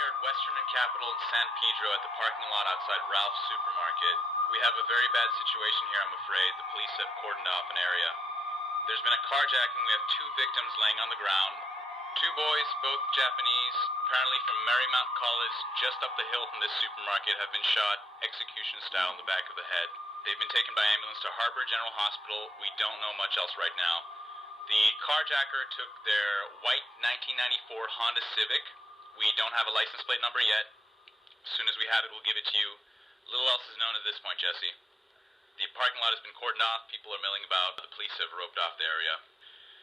Here at Western and Capital in San Pedro at the parking lot outside Ralph's Supermarket, we have a very bad situation here, I'm afraid. The police have cordoned off an area. There's been a carjacking. We have two victims laying on the ground. Two boys, both Japanese, apparently from Marymount College, just up the hill from this supermarket, have been shot execution style in the back of the head. They've been taken by ambulance to Harbor General Hospital. We don't know much else right now. The carjacker took their white 1994 Honda Civic. We don't have a license plate number yet. As soon as we have it, we'll give it to you. Little else is known at this point, Jesse. The parking lot has been cordoned off. People are milling about. The police have roped off the area.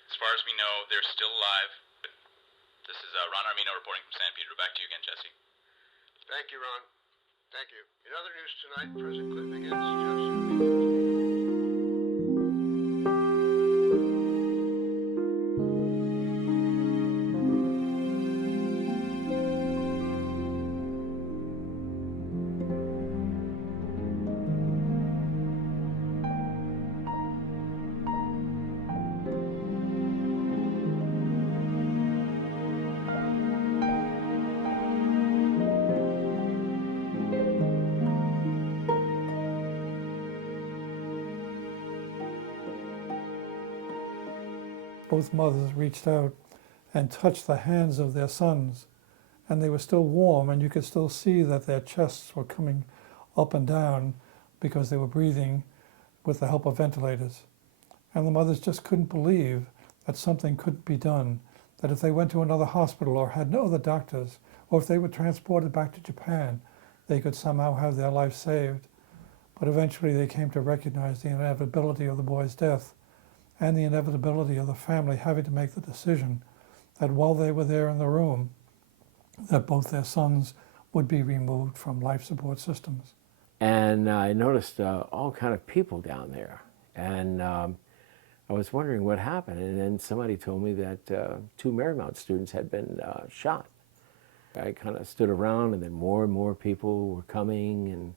As far as we know, they're still alive. This is Ron Armino reporting from San Pedro. Back to you again, Jesse. Thank you, Ron. Thank you. In other news tonight, President Clinton again suggested... Both mothers reached out and touched the hands of their sons, and they were still warm, and you could still see that their chests were coming up and down because they were breathing with the help of ventilators. And the mothers just couldn't believe that something couldn't be done, that if they went to another hospital or had no other doctors, or if they were transported back to Japan, they could somehow have their life saved. But eventually they came to recognize the inevitability of the boy's death, and the inevitability of the family having to make the decision that while they were there in the room, that both their sons would be removed from life support systems. And I noticed all kind of people down there, and I was wondering what happened, and then somebody told me that two Marymount students had been shot. I kind of stood around, and then more and more people were coming, and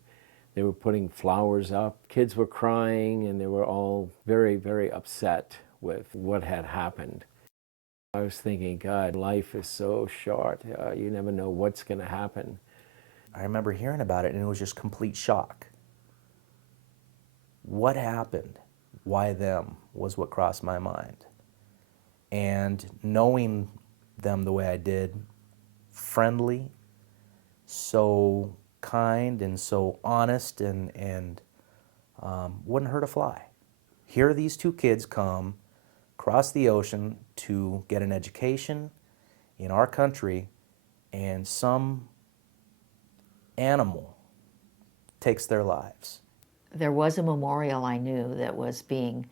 they were putting flowers up. Kids were crying, and they were all very, very upset with what had happened. I was thinking, God, life is so short. You never know what's going to happen. I remember hearing about it, and it was just complete shock. What happened? Why them? Was what crossed my mind. And knowing them the way I did, friendly, so kind and so honest, and wouldn't hurt a fly. Here these two kids come across the ocean to get an education in our country, and some animal takes their lives. There was a memorial I knew that was being,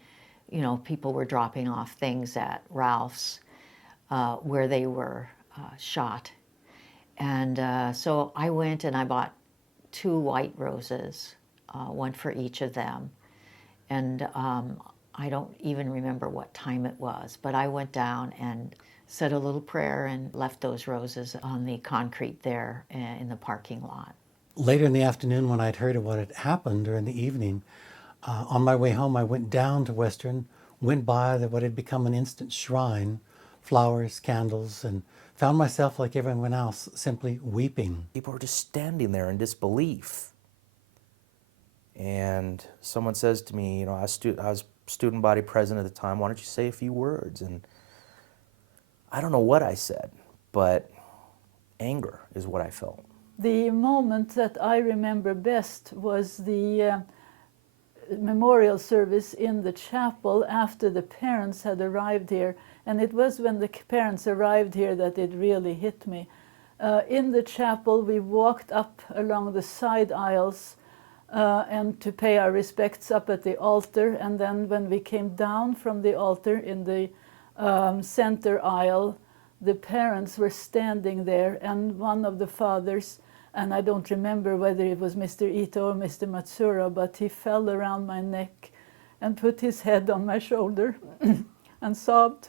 people were dropping off things at Ralph's where they were shot. And so I went and I bought 2 white roses, one for each of them. And I don't even remember what time it was, but I went down and said a little prayer and left those roses on the concrete there in the parking lot. Later in the afternoon, when I'd heard of what had happened, or in the evening, on my way home, I went down to Western, went by what had become an instant shrine, flowers, candles, and found myself, like everyone else, simply weeping. People were just standing there in disbelief. And someone says to me, I was student body president at the time, why don't you say a few words? And I don't know what I said, but anger is what I felt. The moment that I remember best was the memorial service in the chapel after the parents had arrived here. And it was when the parents arrived here that it really hit me. In the chapel, we walked up along the side aisles and to pay our respects up at the altar. And then when we came down from the altar in the center aisle, the parents were standing there, and one of the fathers, and I don't remember whether it was Mr. Ito or Mr. Matsuura, but he fell around my neck and put his head on my shoulder and sobbed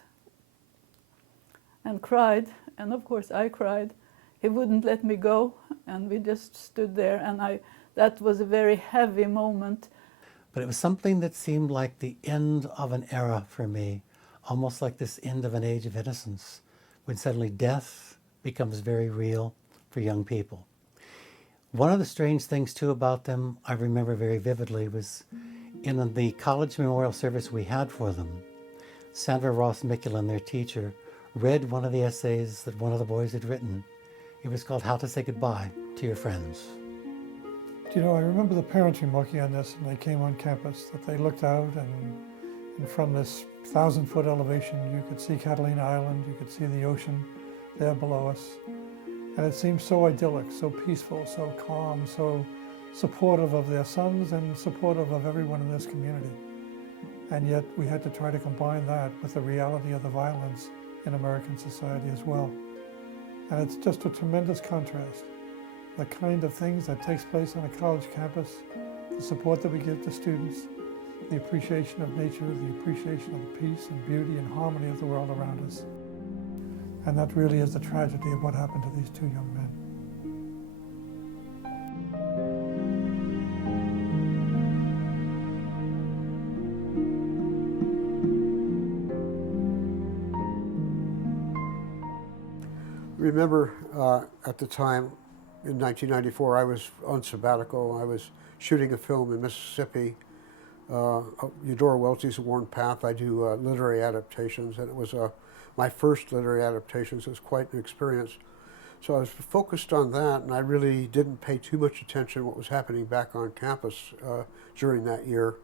and cried. And of course I cried. He wouldn't let me go, and we just stood there, and that was a very heavy moment. But it was something that seemed like the end of an era for me, almost like this end of an age of innocence, when suddenly death becomes very real, for young people. One of the strange things too about them I remember very vividly was in the college memorial service we had for them, Sandra Ross Mickelin, their teacher, read one of the essays that one of the boys had written. It was called How to Say Goodbye to Your Friends. You know, I remember the parents remarking on this, and they came on campus, that they looked out and from this 1,000-foot elevation, you could see Catalina Island, you could see the ocean there below us. And it seemed so idyllic, so peaceful, so calm, so supportive of their sons and supportive of everyone in this community. And yet we had to try to combine that with the reality of the violence in American society as well. And it's just a tremendous contrast. The kind of things that takes place on a college campus, the support that we give to students, the appreciation of nature, the appreciation of the peace and beauty and harmony of the world around us. And that really is the tragedy of what happened to these two young men. Remember at the time, in 1994, I was on sabbatical. I was shooting a film in Mississippi, Eudora Welty's Worn Path. I do literary adaptations, and it was my first literary adaptations. It was quite an experience. So I was focused on that, and I really didn't pay too much attention to what was happening back on campus during that year.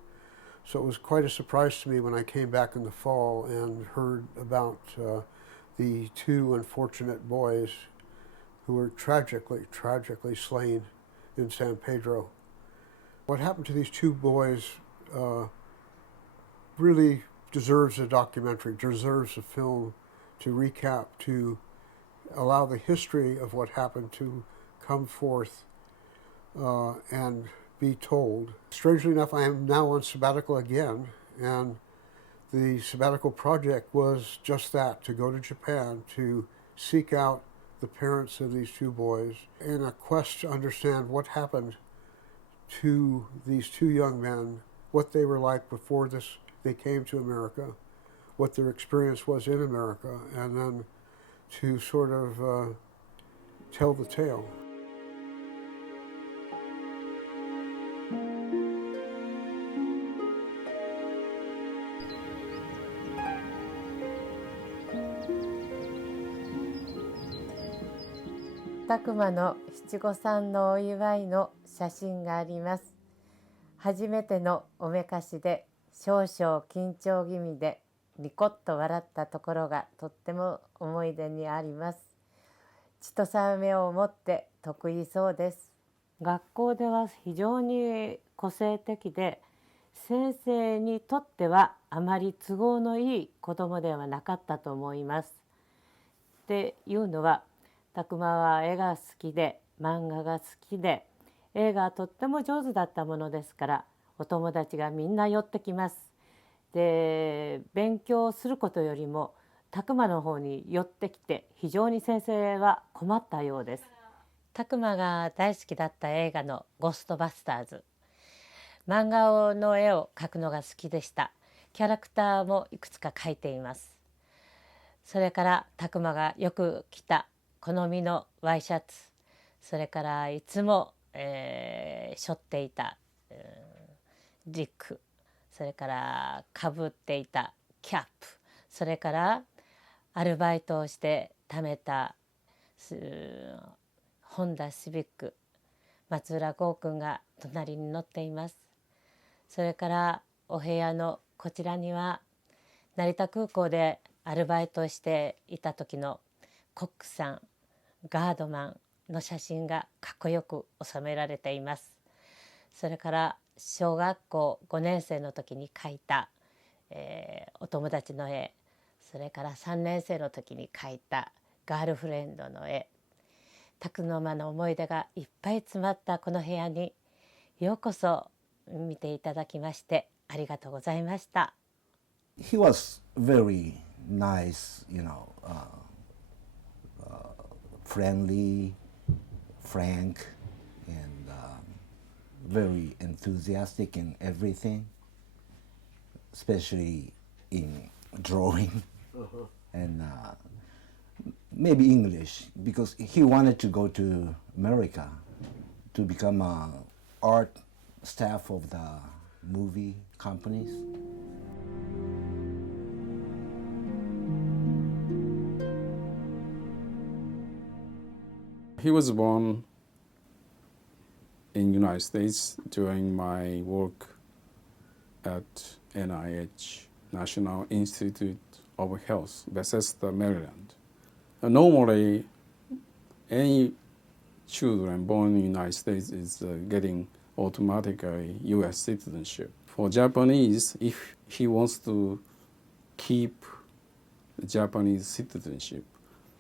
So it was quite a surprise to me when I came back in the fall and heard about the two unfortunate boys who were tragically slain in San Pedro. What happened to these two boys really deserves a documentary, deserves a film to recap, to allow the history of what happened to come forth and be told. Strangely enough, I am now on sabbatical again, and the sabbatical project was just that, to go to Japan, to seek out the parents of these two boys in a quest to understand what happened to these two young men, what they were like before they came to America, what their experience was in America, and then to sort of tell the tale. Takuma の七五三のお祝いの写真があります。初めてのおめかしで少々緊張気味でニコッと笑ったところがとっても思い出にあります。千歳目を持って得意そうです。学校では非常に個性的で、先生にとってはあまり都合のいい子供ではなかったと思います。っていうのは、Takumaは絵が好きで漫画が好きで絵がとっても上手だったものですから、お友達がみんな寄ってきます。で、勉強することよりもTakumaの方に寄ってきて、非常に先生は困ったようです。Takumaが大好きだった映画のゴーストバスターズ、漫画の絵を描くのが好きでした。キャラクターもいくつか描いています。それからTakumaがよく着た好みのワイシャツ、それからいつも、背負っていた、リュック、それからかぶっていたキャップ、それからアルバイトをして貯めたホンダシビック、松浦剛君が隣に乗っています。それからお部屋のこちらには成田空港でアルバイトをしていた時のコックさん、ガードマンの写真がかっこよく収められています。それから小学校5年生の時に描いた、お友達の絵、それから3年生の時に描いたガールフレンドの絵、Takumaの思い出がいっぱい詰まったこの部屋にようこそ見ていただきましてありがとうございました。He was very nice, friendly, frank, and very enthusiastic in everything, especially in drawing. And maybe English, because he wanted to go to America to become a art staff of the movie companies. He was born in United States during my work at NIH, National Institute of Health, Bethesda, Maryland. Normally, any children born in the United States is getting automatically U.S. citizenship. For Japanese, if he wants to keep the Japanese citizenship,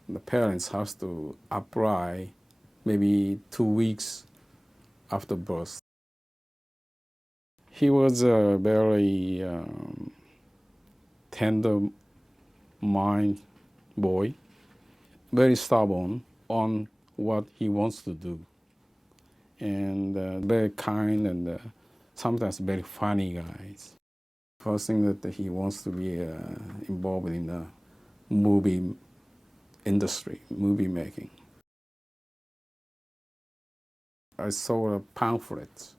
the parents have to apply maybe 2 weeks after birth. He was a very tender mind boy, very stubborn on what he wants to do, and very kind and sometimes very funny guys. First thing that he wants to be involved in the movie industry, movie making. I saw a pamphlet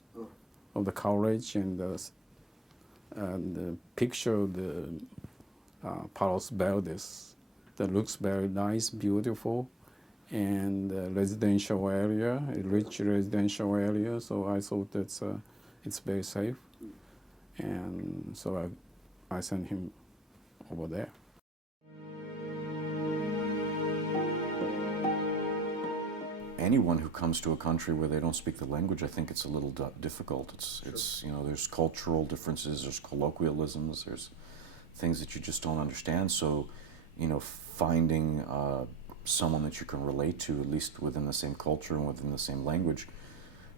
of the college and the picture of the Palos Verdes that looks very nice, beautiful, and residential area, a rich residential area. So I thought that it's very safe, and so I sent him over there. Anyone who comes to a country where they don't speak the language, I think it's a little difficult. It's you know, there's cultural differences, there's colloquialisms, there's things that you just don't understand. So, you know, finding someone that you can relate to, at least within the same culture and within the same language,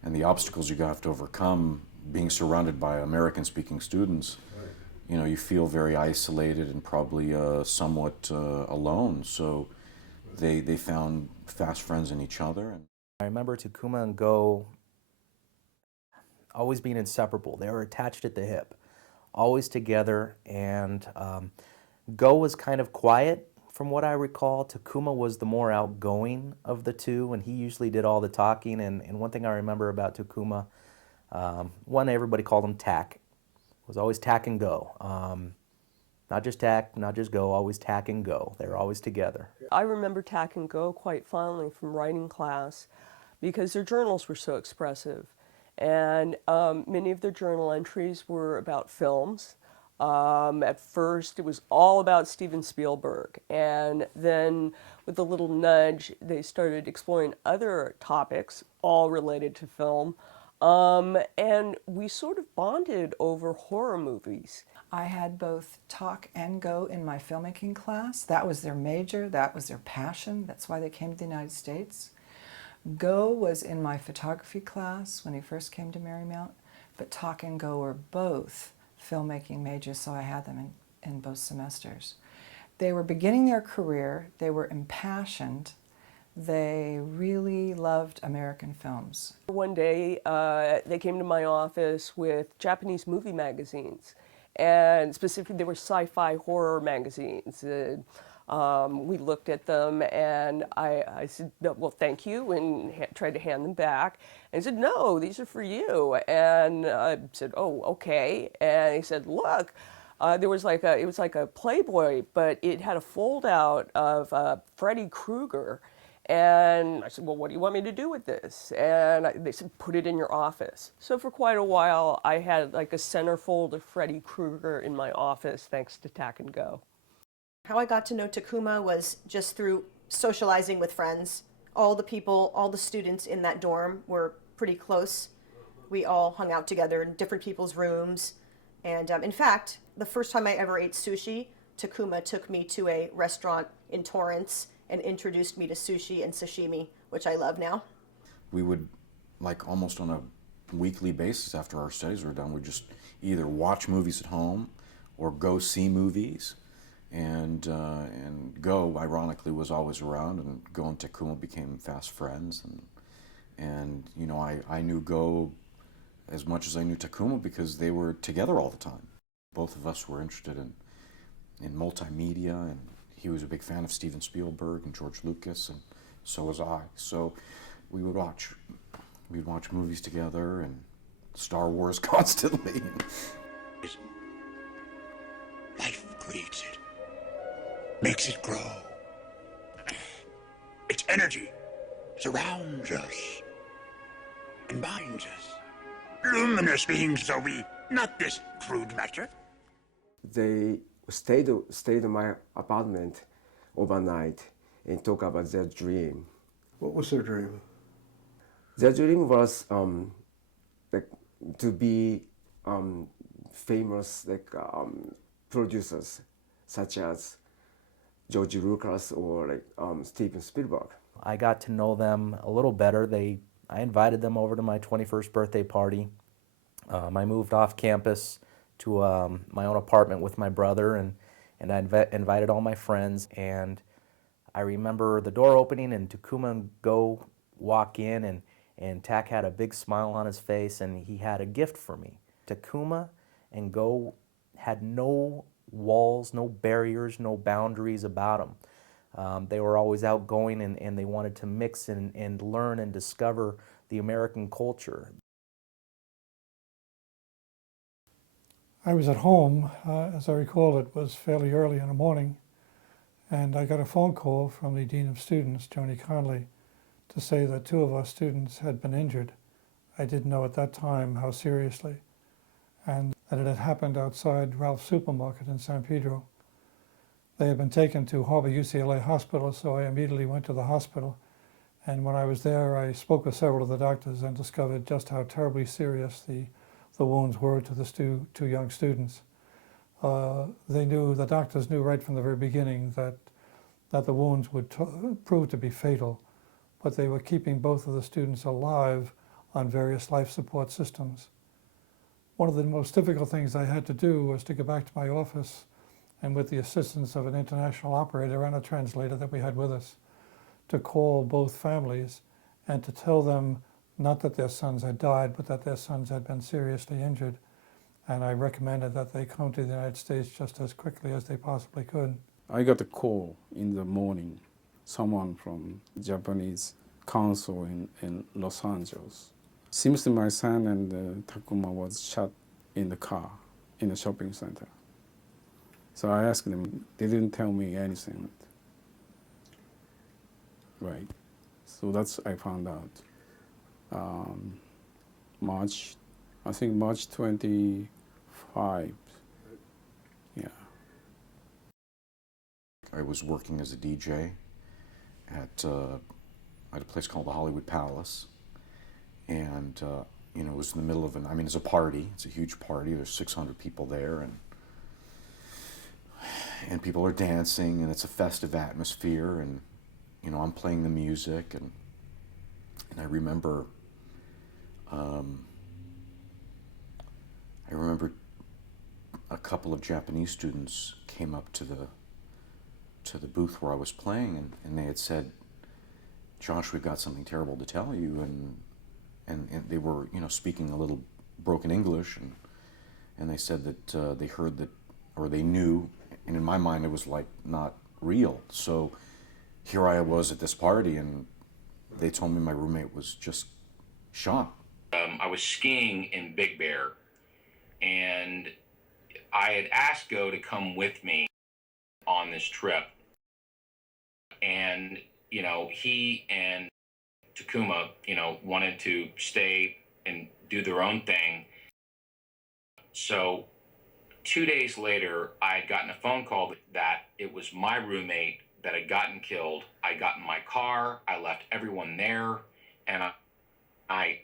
and the obstacles you have to overcome, being surrounded by American-speaking students, you know, you feel very isolated and probably somewhat alone. So they found fast friends in each other. I remember Takuma and Go always being inseparable. They were attached at the hip, always together, and Go was kind of quiet from what I recall. Takuma was the more outgoing of the two, and he usually did all the talking. And one thing I remember about Takuma, one, everybody called him Tak. It was always Tak and Go. Not just Tak, not just Go, always Tak and Go. They were always together. I remember Tak and Go quite fondly from writing class because their journals were so expressive. And many of their journal entries were about films. At first, it was all about Steven Spielberg. And then with a little nudge, they started exploring other topics, all related to film. And we sort of bonded over horror movies. I had both Talk and Go in my filmmaking class. That was their major, that was their passion. That's why they came to the United States. Go was in my photography class when he first came to Marymount, but Talk and Go were both filmmaking majors, so I had them in both semesters. They were beginning their career, they were impassioned, they really loved American films. One day, they came to my office with Japanese movie magazines, and specifically they were sci-fi horror magazines. We looked at them, and I said, well, thank you, and tried to hand them back. And he said, no, these are for you. And I said, oh, okay. And he said, look, it was like a Playboy, but it had a fold-out of Freddy Krueger. And I said, well, what do you want me to do with this? And they said, put it in your office. So for quite a while, I had like a centerfold of Freddy Krueger in my office, thanks to Tak and Go. How I got to know Takuma was just through socializing with friends. All the people, all the students in that dorm were pretty close. We all hung out together in different people's rooms. And in fact, the first time I ever ate sushi, Takuma took me to a restaurant in Torrance and introduced me to sushi and sashimi, which I love now. We would, like almost on a weekly basis after our studies were done, we'd just either watch movies at home or go see movies. And Go, ironically, was always around, and Go and Takuma became fast friends. And you know, I knew Go as much as I knew Takuma because they were together all the time. Both of us were interested in multimedia, and he was a big fan of Steven Spielberg and George Lucas, and so was I. So we'd watch movies together and Star Wars constantly. Life creates it, makes it grow. Its energy surrounds us and binds us. Luminous beings are we, not this crude matter. They stayed in my apartment overnight and talk about their dream. What was their dream? Their dream was like to be famous producers such as George Lucas or Steven Spielberg. I got to know them a little better. I invited them over to my 21st birthday party. I moved off campus to my own apartment with my brother, and I invited all my friends. And I remember the door opening and Takuma and Go walk in, and Tak had a big smile on his face, and he had a gift for me. Takuma and Go had no walls, no barriers, no boundaries about them. They were always outgoing, and they wanted to mix and learn and discover the American culture. I was at home, as I recall, it was fairly early in the morning, and I got a phone call from the Dean of Students, Joni Conley, to say that 2 of our students had been injured. I didn't know at that time how seriously, and that it had happened outside Ralph's supermarket in San Pedro. They had been taken to Harbor UCLA Hospital, so I immediately went to the hospital, and when I was there, I spoke with several of the doctors and discovered just how terribly serious the wounds were to the 2 young students. The doctors knew right from the very beginning that the wounds would prove to be fatal, but they were keeping both of the students alive on various life support systems. One of the most difficult things I had to do was to go back to my office, and with the assistance of an international operator and a translator that we had with us, to call both families and to tell them not that their sons had died, but that their sons had been seriously injured. And I recommended that they come to the United States just as quickly as they possibly could. I got a call in the morning, someone from Japanese consul in Los Angeles. Seems to my son and Takuma was shot in the car in a shopping center. So I asked them, they didn't tell me anything. Right. So that's I found out. March 25. Yeah. I was working as a DJ at a place called the Hollywood Palace, and it was in the middle of it's a party. It's a huge party. There's 600 people there, and people are dancing, and it's a festive atmosphere, and I'm playing the music, and I remember a couple of Japanese students came up to the booth where I was playing, and they had said, "Josh, we've got something terrible to tell you," and they were speaking a little broken English, and they said that they heard that, or they knew, and in my mind it was like not real. So here I was at this party, and they told me my roommate was just shot. I was skiing in Big Bear, and I had asked Go to come with me on this trip. And, he and Takuma, wanted to stay and do their own thing. So 2 days later, I had gotten a phone call that it was my roommate that had gotten killed. I got in my car, I left everyone there, and I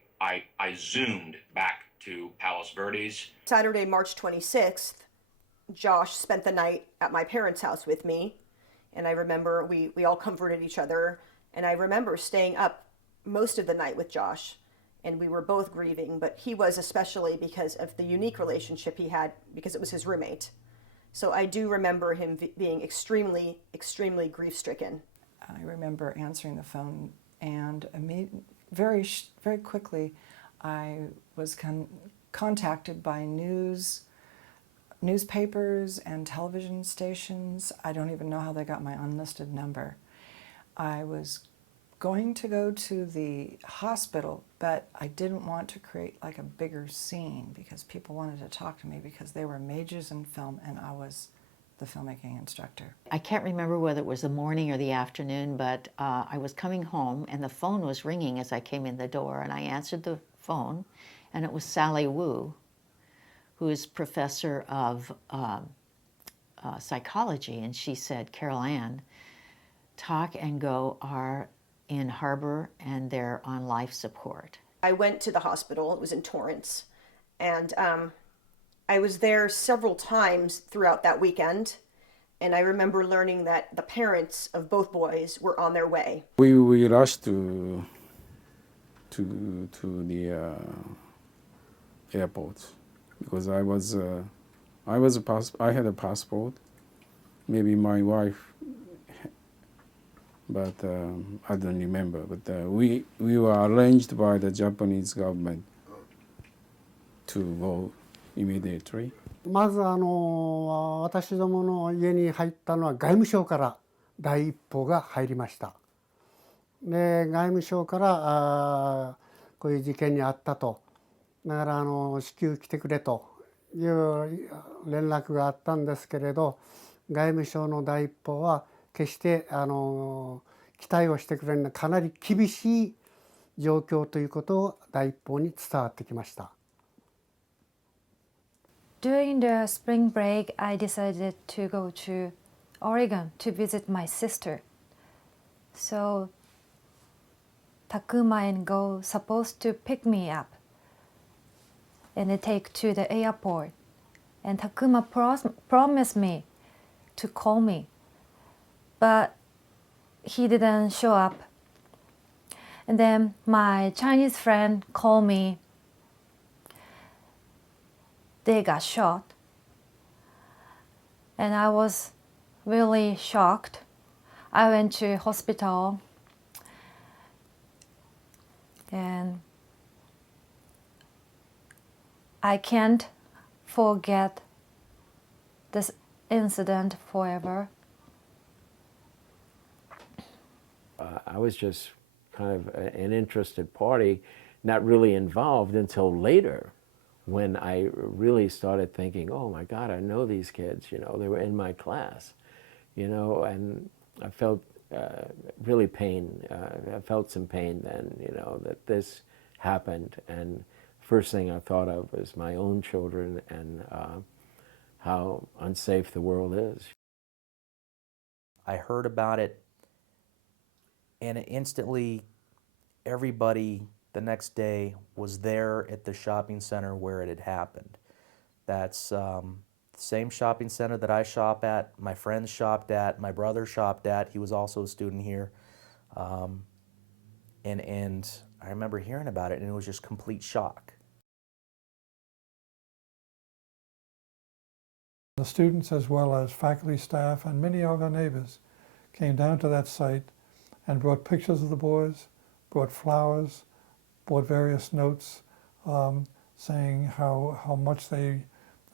zoomed back to Palos Verdes. Saturday, March 26th, Josh spent the night at my parents' house with me, and I remember we all comforted each other, and I remember staying up most of the night with Josh, and we were both grieving, but he was especially because of the unique relationship he had, because it was his roommate. So I do remember him being extremely, extremely grief-stricken. I remember answering the phone, and very quickly I was contacted by news newspapers and television stations. I don't even know how they got my unlisted number. I was going to go to the hospital, but I didn't want to create like a bigger scene because people wanted to talk to me because they were majors in film and I was the filmmaking instructor. I can't remember whether it was the morning or the afternoon, but I was coming home and the phone was ringing as I came in the door, and I answered the phone, and it was Sally Wu, who is professor of psychology, and she said, "Carol Ann, Talk and Go are in Harbor and they're on life support." I went to the hospital. It was in Torrance, and I was there several times throughout that weekend, and I remember learning that the parents of both boys were on their way. We rushed to the airport because I had a passport, maybe my wife, but I don't remember. But we were arranged by the Japanese government to go immediately. まず私どもの家に入ったのは外務省から第一報が入りました。で、外務省からこういう事件にあったと、だから至急来てくれという連絡があったんですけれど、外務省の第一報は決して期待をしてくれるかなり厳しい状況ということを第一報に伝わってきました。During the spring break, I decided to go to Oregon to visit my sister. So Takuma and Go supposed to pick me up and they take to the airport. And Takuma promised me to call me, but he didn't show up. And then my Chinese friend called me. They got shot. And I was really shocked. I went to hospital and I can't forget this incident forever. I was just kind of an interested party, not really involved until later, when I really started thinking, oh my God, I know these kids, you know, they were in my class, you know, and I felt really pain. I felt some pain then, you know, that this happened. And first thing I thought of was my own children and how unsafe the world is. I heard about it, and instantly everybody the next day was there at the shopping center where it had happened. That's the same shopping center that I shop at, my friends shopped at, my brother shopped at. He was also a student here. And I remember hearing about it, and it was just complete shock. The students, as well as faculty, staff, and many of our neighbors came down to that site and brought pictures of the boys, brought flowers, brought various notes saying how much they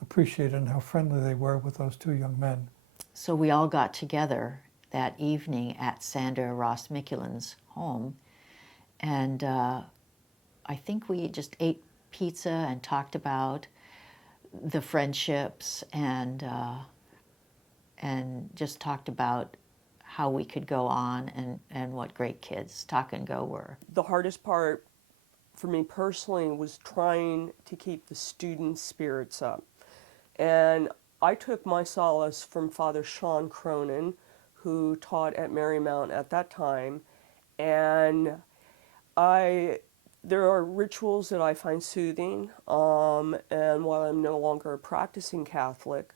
appreciated and how friendly they were with those two young men. So we all got together that evening at Sandra Ross Mikulin's home, and I think we just ate pizza and talked about the friendships and just talked about how we could go on and what great kids Talk and Go were. The hardest part for me personally was trying to keep the students' spirits up. And I took my solace from Father Sean Cronin, who taught at Marymount at that time. And there are rituals that I find soothing, and while I'm no longer a practicing Catholic,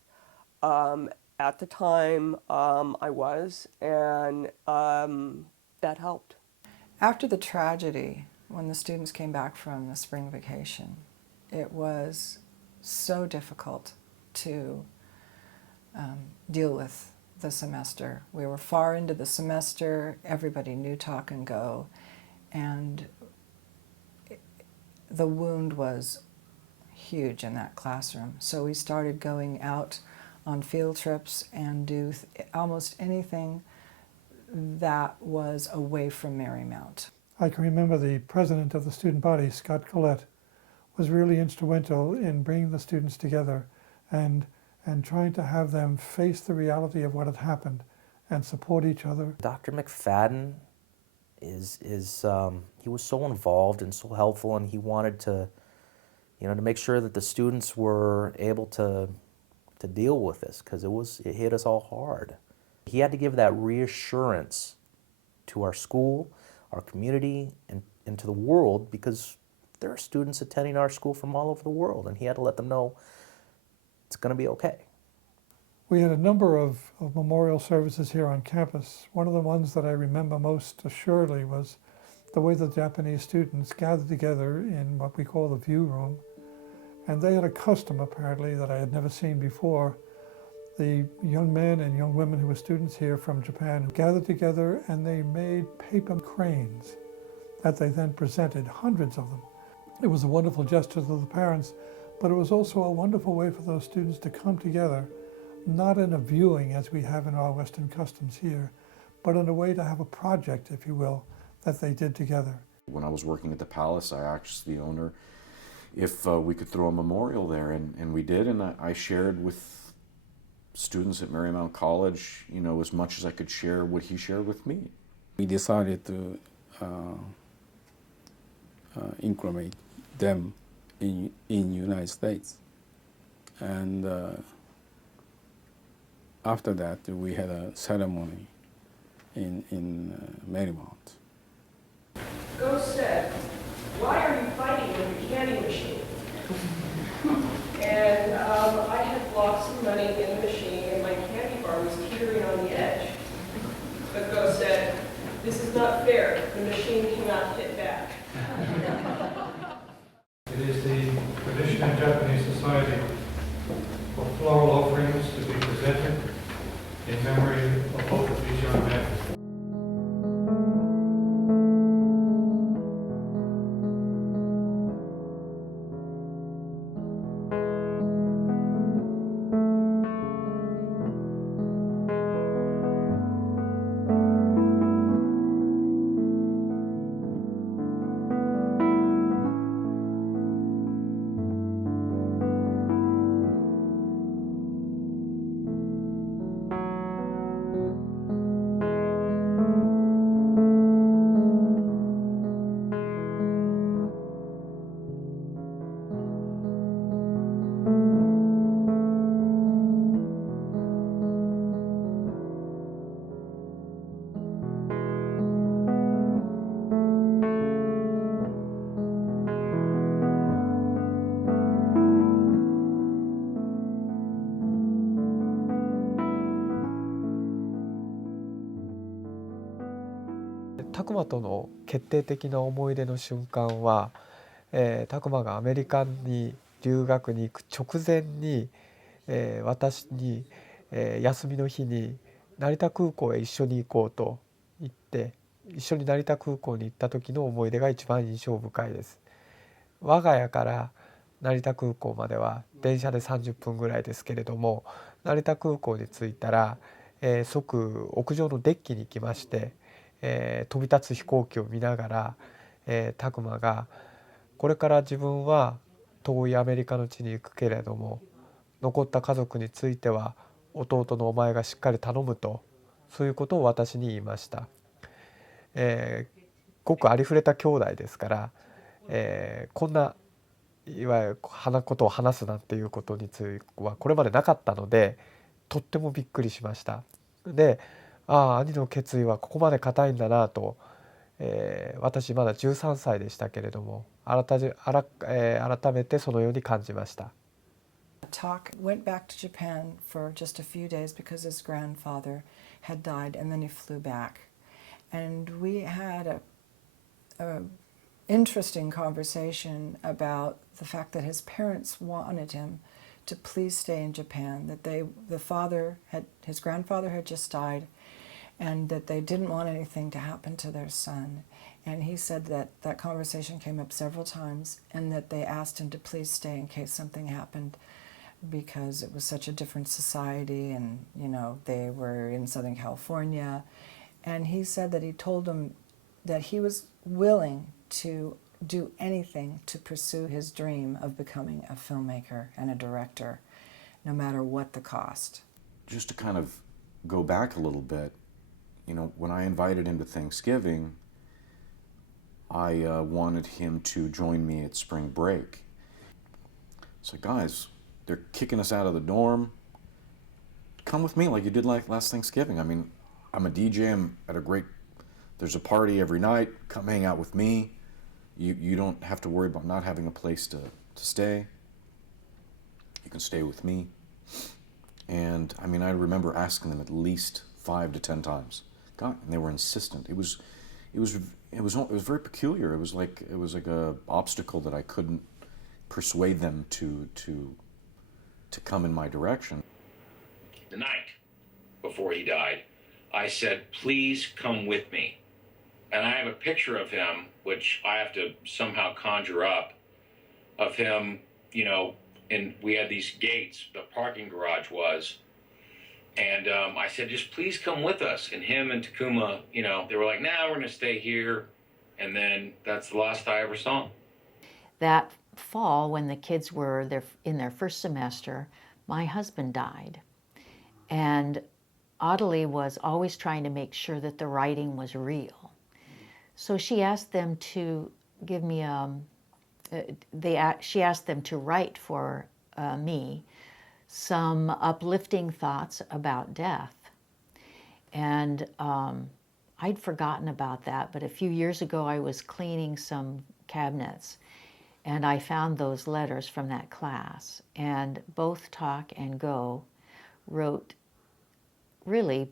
at the time I was, and that helped. After the tragedy, when the students came back from the spring vacation, it was so difficult to deal with the semester. We were far into the semester, everybody knew Talk and Go, and the wound was huge in that classroom. So we started going out on field trips and do almost anything that was away from Marymount. I can remember the president of the student body, Scott Collette, was really instrumental in bringing the students together and trying to have them face the reality of what had happened and support each other. Dr. McFadden he was so involved and so helpful, and he wanted to, to make sure that the students were able to deal with this, because it hit us all hard. He had to give that reassurance to our school, our community, and to the world, because there are students attending our school from all over the world, and he had to let them know it's going to be okay. We had a number of memorial services here on campus. One of the ones that I remember most assuredly was the way the Japanese students gathered together in what we call the view room. And they had a custom, apparently, that I had never seen before. The young men and young women who were students here from Japan gathered together and they made paper cranes that they then presented, hundreds of them. It was a wonderful gesture to the parents, but it was also a wonderful way for those students to come together, not in a viewing as we have in our Western customs here, but in a way to have a project, if you will, that they did together. When I was working at the Palace, I asked the owner if we could throw a memorial there, and we did, and I shared with students at Marymount College, as much as I could share what he shared with me. We decided to increment them in United States, and after that we had a ceremony in Marymount. Ghost said, "Why are you fighting with the candy machine?" And I had lost some money in the machine, and my candy bar was teetering on the edge. But Ghost said, "This is not fair. The machine cannot hit back." It is the tradition in Japanese society for floral offerings to be presented in memory of both of these young men.タクマとの決定的な思い出の瞬間は、タクマがアメリカに留学に行く直前に、私に、休みの日に成田空港へ一緒に行こうと言って一緒に成田空港に行った時の思い出が一番印象深いです。我が家から成田空港までは電車で30分ぐらいですけれども、成田空港に着いたら、即屋上のデッキに行きまして、飛び立つ飛行機を見ながら、タクマがこれから自分は遠いアメリカの地に行くけれども、残った家族については弟のお前がしっかり頼むと、そういうことを私に言いました。ごくありふれた兄弟ですから、こんないわゆることを話すなんていうことについてはこれまでなかったので、とってもびっくりしました。で、兄の決意はここまで固いんだなと、私まだ13歳でしたけれども、改めてそのように感じました。Tak went back to Japan for just a few days because his grandfather had died, and then he flew back. And we had a interesting conversation about the fact that his parents wanted him to please stay in Japan, that his grandfather had just died, and that they didn't want anything to happen to their son. And he said that that conversation came up several times and that they asked him to please stay in case something happened because it was such a different society and, you know, they were in Southern California. And he said that he told them that he was willing to do anything to pursue his dream of becoming a filmmaker and a director, no matter what the cost. Just to kind of go back a little bit, you know, when I invited him to Thanksgiving, I wanted him to join me at spring break. So guys, they're kicking us out of the dorm. Come with me like you did like last Thanksgiving. I mean, I'm a DJ, I'm at a great, there's a party every night, come hang out with me. You don't have to worry about not having a place to stay. You can stay with me. And I mean, I remember asking them at least 5 to 10 times. God, and they were insistent. It was very peculiar. It was like a obstacle that I couldn't persuade them to come in my direction. The night before he died, I said, please come with me. And I have a picture of him, which I have to somehow conjure up, of him, you know, and we had these gates, the parking garage was, and I said, just please come with us. And him and Takuma, you know, they were like, nah, we're going to stay here. And then that's the last I ever saw him. That fall, when the kids were in their first semester, my husband died. And Audley was always trying to make sure that the writing was real. So she asked them to give me she asked them to write for me some uplifting thoughts about death. And I'd forgotten about that, but a few years ago I was cleaning some cabinets and I found those letters from that class. And both Talk and Go wrote really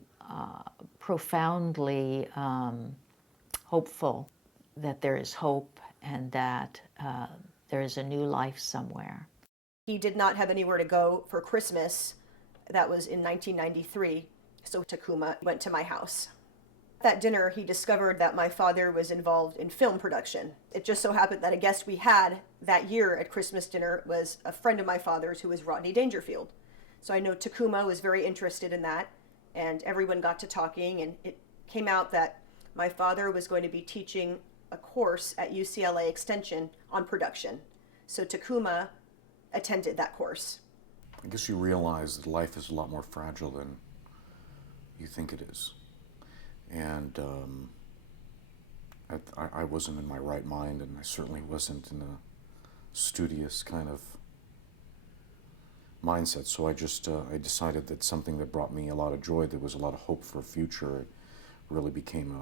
profoundly hopeful that there is hope and that there is a new life somewhere. He did not have anywhere to go for Christmas. That was in 1993, so Takuma went to my house. At that dinner, he discovered that my father was involved in film production. It just so happened that a guest we had that year at Christmas dinner was a friend of my father's who was Rodney Dangerfield. So I know Takuma was very interested in that, and everyone got to talking, and it came out that my father was going to be teaching a course at UCLA Extension on production. So Takuma attended that course. I guess you realize that life is a lot more fragile than you think it is. And I wasn't in my right mind, and I certainly wasn't in a studious kind of mindset. So I just I decided that something that brought me a lot of joy, there was a lot of hope for a future, really became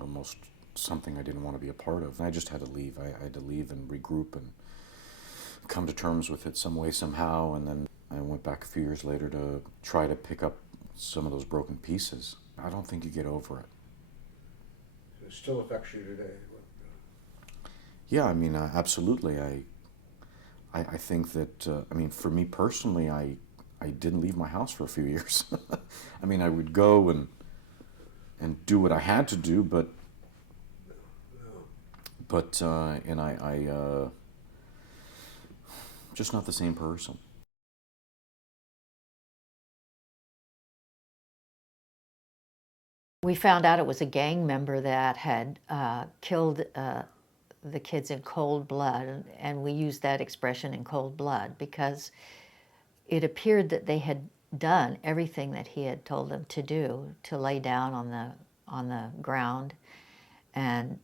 almost something I didn't want to be a part of. And I just had to leave. I had to leave and regroup and come to terms with it some way, somehow. And then I went back a few years later to try to pick up some of those broken pieces. I don't think you get over it. It still affects you today? Yeah, I mean, absolutely. I think that, I mean, for me personally, I didn't leave my house for a few years. I mean, I would go and do what I had to do, but and I just not the same person. We found out it was a gang member that had killed the kids in cold blood, and we used that expression, in cold blood, because it appeared that they had done everything that he had told them to do, to lay down on the ground and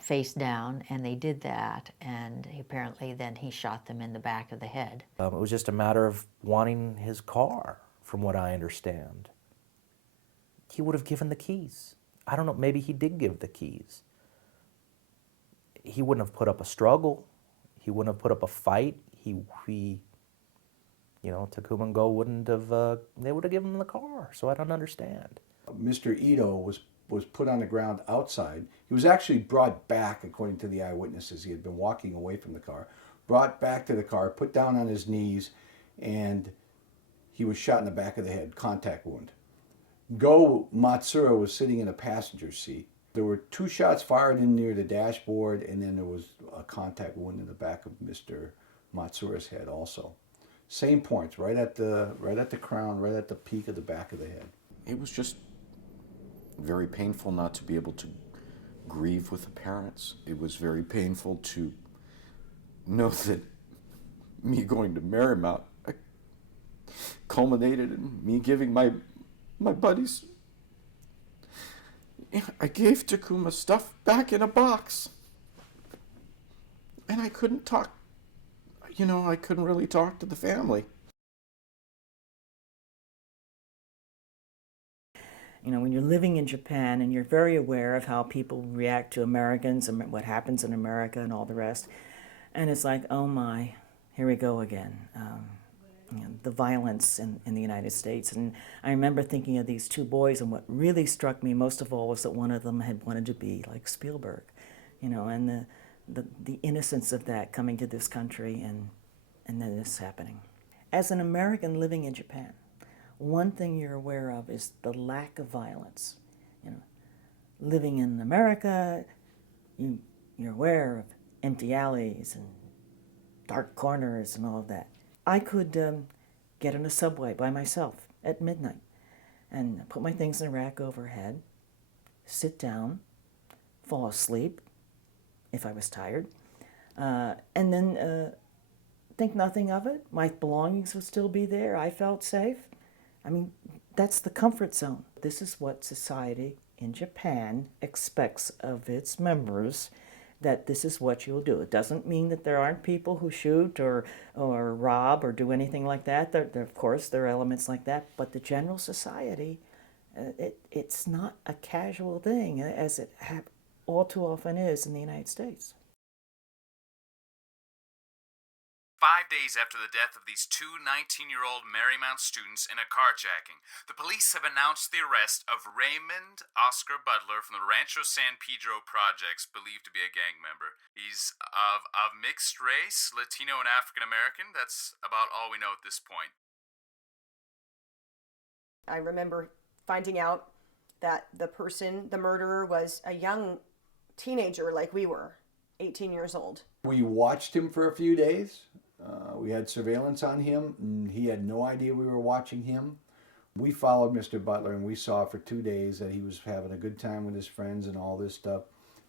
face down, and they did that, and apparently then he shot them in the back of the head. It was just a matter of wanting his car, from what I understand. He would have given the keys. I don't know, maybe he did give the keys. He wouldn't have put up a struggle. He wouldn't have put up a fight. He you know, Takuma and Go wouldn't have, they would have given him the car, so I don't understand. Mr. Ito was put on the ground outside. He was actually brought back, according to the eyewitnesses. He had been walking away from the car, brought back to the car, put down on his knees, and he was shot in the back of the head, contact wound. Go Matsuura was sitting in a passenger seat, There were 2 shots fired in near the dashboard, and then there was a contact wound in the back of Mr. Matsuura's head also. Same points, right at the crown, right at the peak of the back of the head. It was just very painful not to be able to grieve with the parents. It was very painful to know that me going to Marymount culminated in me giving my buddies. I gave Takuma stuff back in a box. And I couldn't talk, I couldn't really talk to the family. When you're living in Japan and you're very aware of how people react to Americans and what happens in America and all the rest, and it's like, oh my, here we go again. The violence in the United States. And I remember thinking of these 2 boys, and what really struck me most of all was that one of them had wanted to be like Spielberg, and the innocence of that coming to this country and then this happening. As an American living in Japan, one thing you're aware of is the lack of violence. Living in America, you're aware of empty alleys and dark corners and all of that. I could get on a subway by myself at midnight and put my things in a rack overhead, sit down, fall asleep if I was tired, and then think nothing of it. My belongings would still be there. I felt safe. That's the comfort zone. This is what society in Japan expects of its members, that this is what you'll do. It doesn't mean that there aren't people who shoot or rob or do anything like that. Of course, there are elements like that, but the general society, it's not a casual thing, as it all too often is in the United States. 5 days after the death of these 2 19-year-old Marymount students in a carjacking, the police have announced the arrest of Raymond Oscar Butler from the Rancho San Pedro projects, believed to be a gang member. He's of mixed race, Latino and African American. That's about all we know at this point. I remember finding out that the murderer, was a young teenager like we were, 18 years old. We watched him for a few days. We had surveillance on him, and he had no idea we were watching him. We followed Mr. Butler, and we saw for 2 days that he was having a good time with his friends and all this stuff.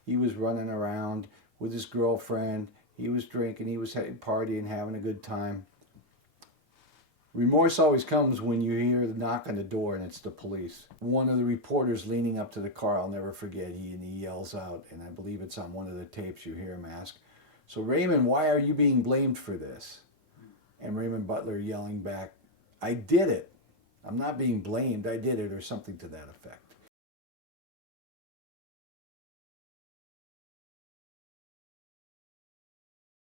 He was running around with his girlfriend. He was drinking. He was partying, having a good time. Remorse always comes when you hear the knock on the door and it's the police. One of the reporters leaning up to the car, I'll never forget, he yells out, and I believe it's on one of the tapes, you hear him ask, "So Raymond, why are you being blamed for this?" And Raymond Butler yelling back, "I did it. I'm not being blamed. I did it," or something to that effect.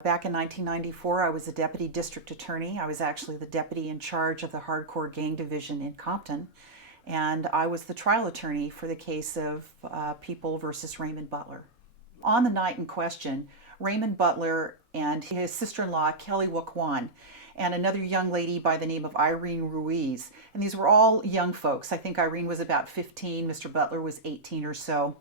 Back in 1994, I was a deputy district attorney. I was actually the deputy in charge of the hardcore gang division in Compton, and I was the trial attorney for the case of People versus Raymond Butler. On the night in question, Raymond Butler and his sister-in-law, Kelly Wakwan, and another young lady by the name of Irene Ruiz. And these were all young folks. I think Irene was about 15, Mr. Butler was 18 or so.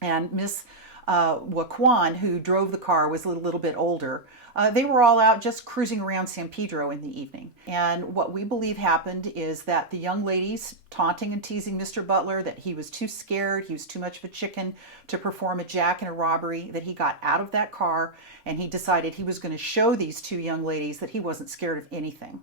And Miss Wakwan, who drove the car, was a little bit older. They were all out just cruising around San Pedro in the evening. And what we believe happened is that the young ladies taunting and teasing Mr. Butler that he was too scared, he was too much of a chicken to perform a jack and a robbery, that he got out of that car and he decided he was going to show these 2 young ladies that he wasn't scared of anything.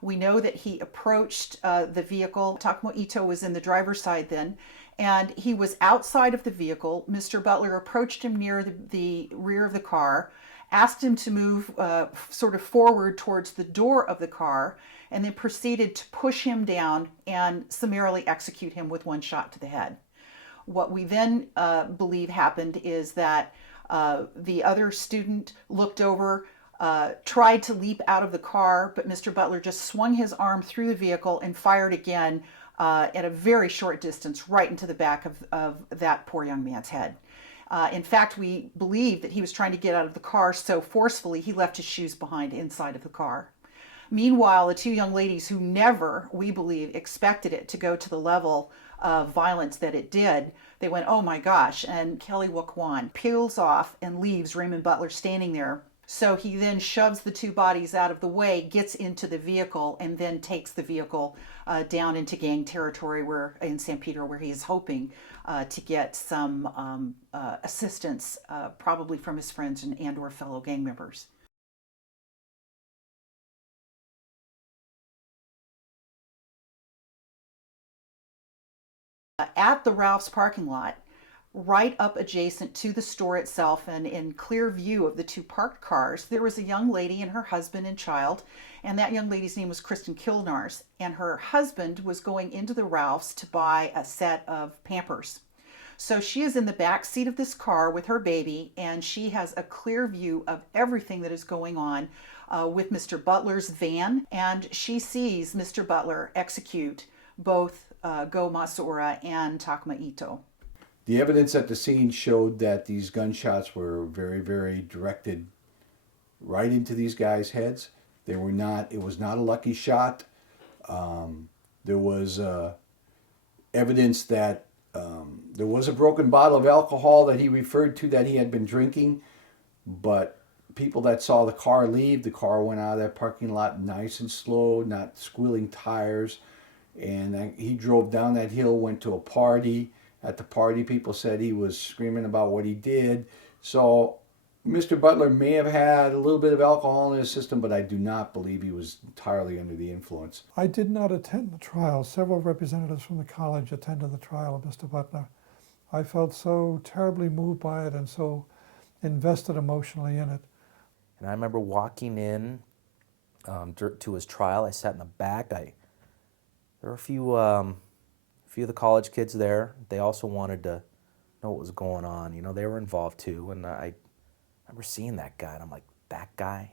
We know that he approached the vehicle. Takuma Ito was in the driver's side then, and he was outside of the vehicle. Mr. Butler approached him near the rear of the car, asked him to move sort of forward towards the door of the car, and then proceeded to push him down and summarily execute him with 1 shot to the head. What we then believe happened is that the other student looked over, tried to leap out of the car, but Mr. Butler just swung his arm through the vehicle and fired again at a very short distance right into the back of that poor young man's head. In fact, we believe that he was trying to get out of the car so forcefully he left his shoes behind inside of the car. Meanwhile, the two young ladies who never, we believe, expected it to go to the level of violence that it did, they went, oh my gosh, and Kelly Wakwan peels off and leaves Raymond Butler standing there. So he then shoves the two bodies out of the way, gets into the vehicle, and then takes the vehicle down into gang territory in San Pedro, where he is hoping to get some assistance, probably from his friends and or fellow gang members. At the Ralph's parking lot, right up adjacent to the store itself and in clear view of the two parked cars, there was a young lady and her husband and child, and that young lady's name was Kristen Kilnars, and her husband was going into the Ralph's to buy a set of Pampers. So she is in the back seat of this car with her baby, and she has a clear view of everything that is going on with Mr. Butler's van, and she sees Mr. Butler execute both Go Matsuura and Takuma Ito. The evidence at the scene showed that these gunshots were very, very directed right into these guys' heads. They were not, it was not a lucky shot. There was evidence that there was a broken bottle of alcohol that he referred to that he had been drinking, but people that saw the car leave, the car went out of that parking lot nice and slow, not squealing tires. And he drove down that hill, went to a party. At the party, people said he was screaming about what he did. So Mr. Butler may have had a little bit of alcohol in his system, but I do not believe he was entirely under the influence. I did not attend the trial. Several representatives from the college attended the trial of Mr. Butler. I felt so terribly moved by it and so invested emotionally in it. And I remember walking in to his trial. I sat in the back. There were a few of the college kids there. They also wanted to know what was going on. You know, they were involved too. And I remember seeing that guy, and I'm like, that guy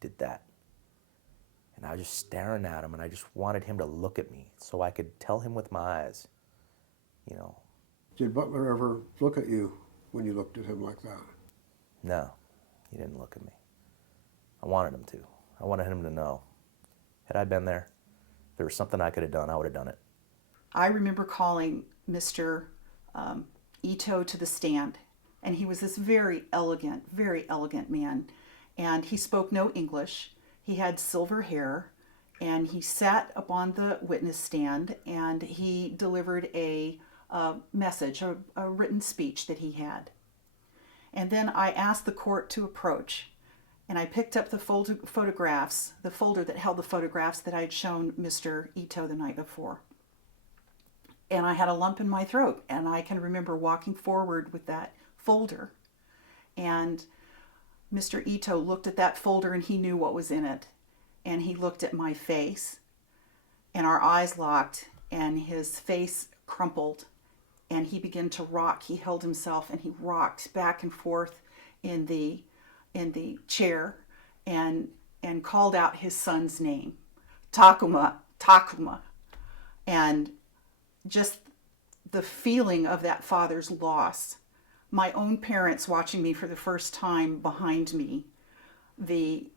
did that. And I was just staring at him, and I just wanted him to look at me so I could tell him with my eyes, you know. Did Butler ever look at you when you looked at him like that? No, he didn't look at me. I wanted him to. I wanted him to know. Had I been there, if there was something I could have done, I would have done it. I remember calling Mr. Ito to the stand, and he was this very elegant man, and he spoke no English. He had silver hair, and he sat up on the witness stand, and he delivered a message, a written speech that he had. And then I asked the court to approach, and I picked up the photographs, the folder that held the photographs that I had shown Mr. Ito the night before. And I had a lump in my throat, and I can remember walking forward with that folder. And Mr. Ito looked at that folder, and he knew what was in it. And he looked at my face, and our eyes locked, and his face crumpled, and he began to rock. He held himself, and he rocked back and forth in the chair, and called out his son's name, Takuma. And just the feeling of that father's loss, my own parents watching me for the first time behind me, the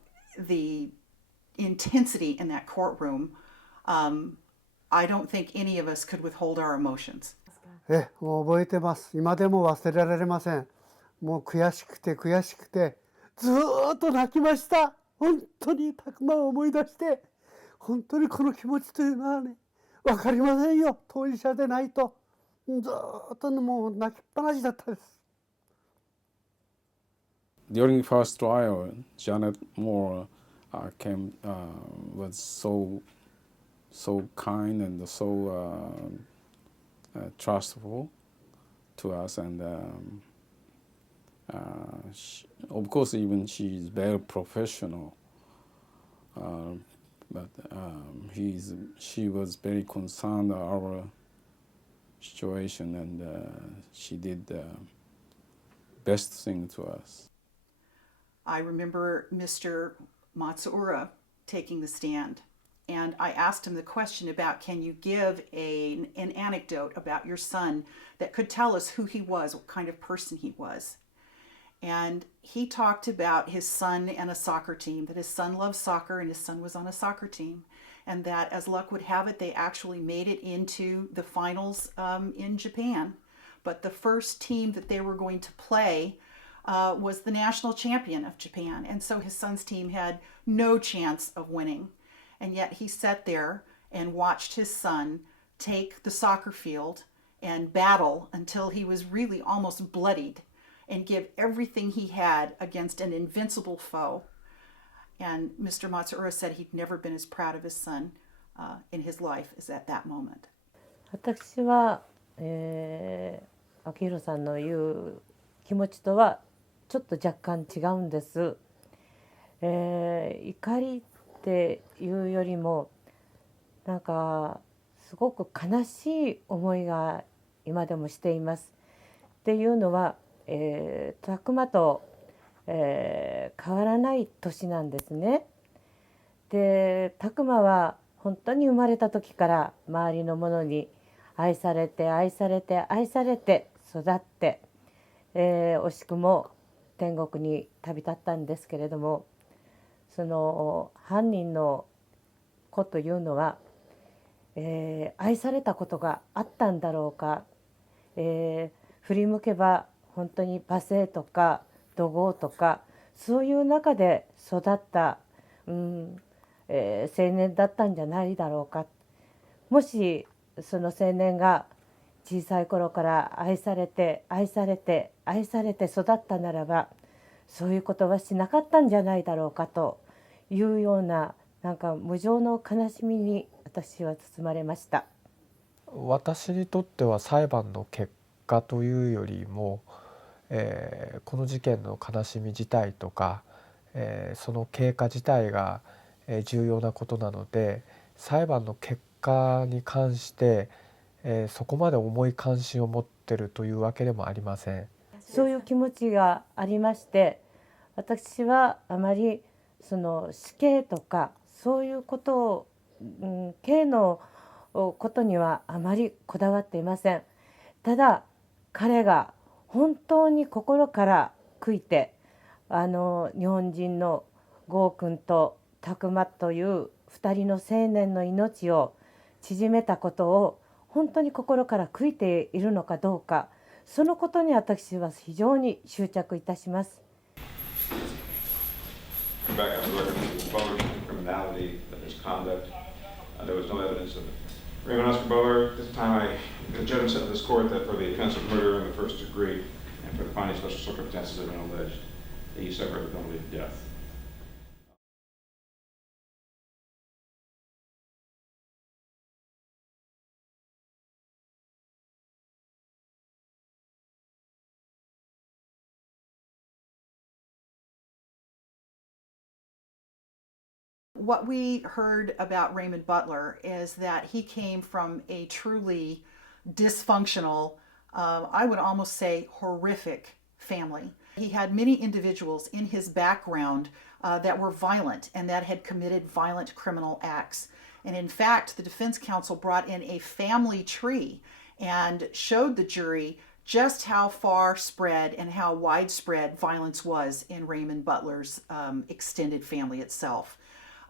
intensity in that courtroom, I don't think any of us could withhold our emotions. もう覚えてます。今でも忘れられません。もう悔しくてずーっと泣きました。本当にたくまを思い出して、本当にこの気持ちというのはね、わかりませんよ。当事者でないと。ずーっともう泣きっぱなしだったです。During first trial, Janet Moore was so kind and so trustful to us, and of course, even she is very professional. But she was very concerned our situation, and she did the best thing to us. I remember Mr. Matsuura taking the stand, and I asked him the question about, can you give an anecdote about your son that could tell us who he was, what kind of person he was? And he talked about his son and a soccer team, that his son loves soccer and his son was on a soccer team. And that, as luck would have it, they actually made it into the finals in Japan. But the first team that they were going to play was the national champion of Japan. And so his son's team had no chance of winning. And yet he sat there and watched his son take the soccer field and battle until he was really almost bloodied and give everything he had against an invincible foe. And Mr. Matsuura said he'd never been as proud of his son in his life as at that moment. 私は、明宏さんの言う気持ちとはちょっと若干違うんです。怒りっていうよりもなんかすごく悲しい思いが今でもしています。っていうのは、タクマと変わらない年なんですね。で、タクマは本当に生まれた時から周りのものに愛されて愛されて愛されて育って、惜しくも天国に旅立ったんですけれども、その犯人の子というのは、愛されたことがあったんだろうか、振り向けば本当に罵声とか怒号とかそういう中で育った、青年だったんじゃないだろうか。もしその青年が小さい頃から愛されて愛されて愛されて育ったならばそういうことはしなかったんじゃないだろうかというようななんか無常の悲しみに私は包まれました。私にとっては裁判の結果というよりもこの事件の悲しみ自体とか、その経過自体が、重要なことなので裁判の結果に関して、そこまで重い関心を持ってるというわけでもありません。そういう気持ちがありまして私はあまりその死刑とかそういうことを、刑のことにはあまりこだわっていません。ただ彼が本当に心から悔いて日本人のゴー君とタクマという2人の青年の命を縮めたことを本当に心から悔いているのかどうかそのことに私は非常に執着いたします。Raymond Oscar Butler, at this time the judge said to this court that for the offense of murder in the first degree and for the finding special circumstances have been alleged, that he suffered the penalty of death. What we heard about Raymond Butler is that he came from a truly dysfunctional, I would almost say horrific family. He had many individuals in his background that were violent and that had committed violent criminal acts. And in fact, the defense counsel brought in a family tree and showed the jury just how far spread and how widespread violence was in Raymond Butler's extended family itself.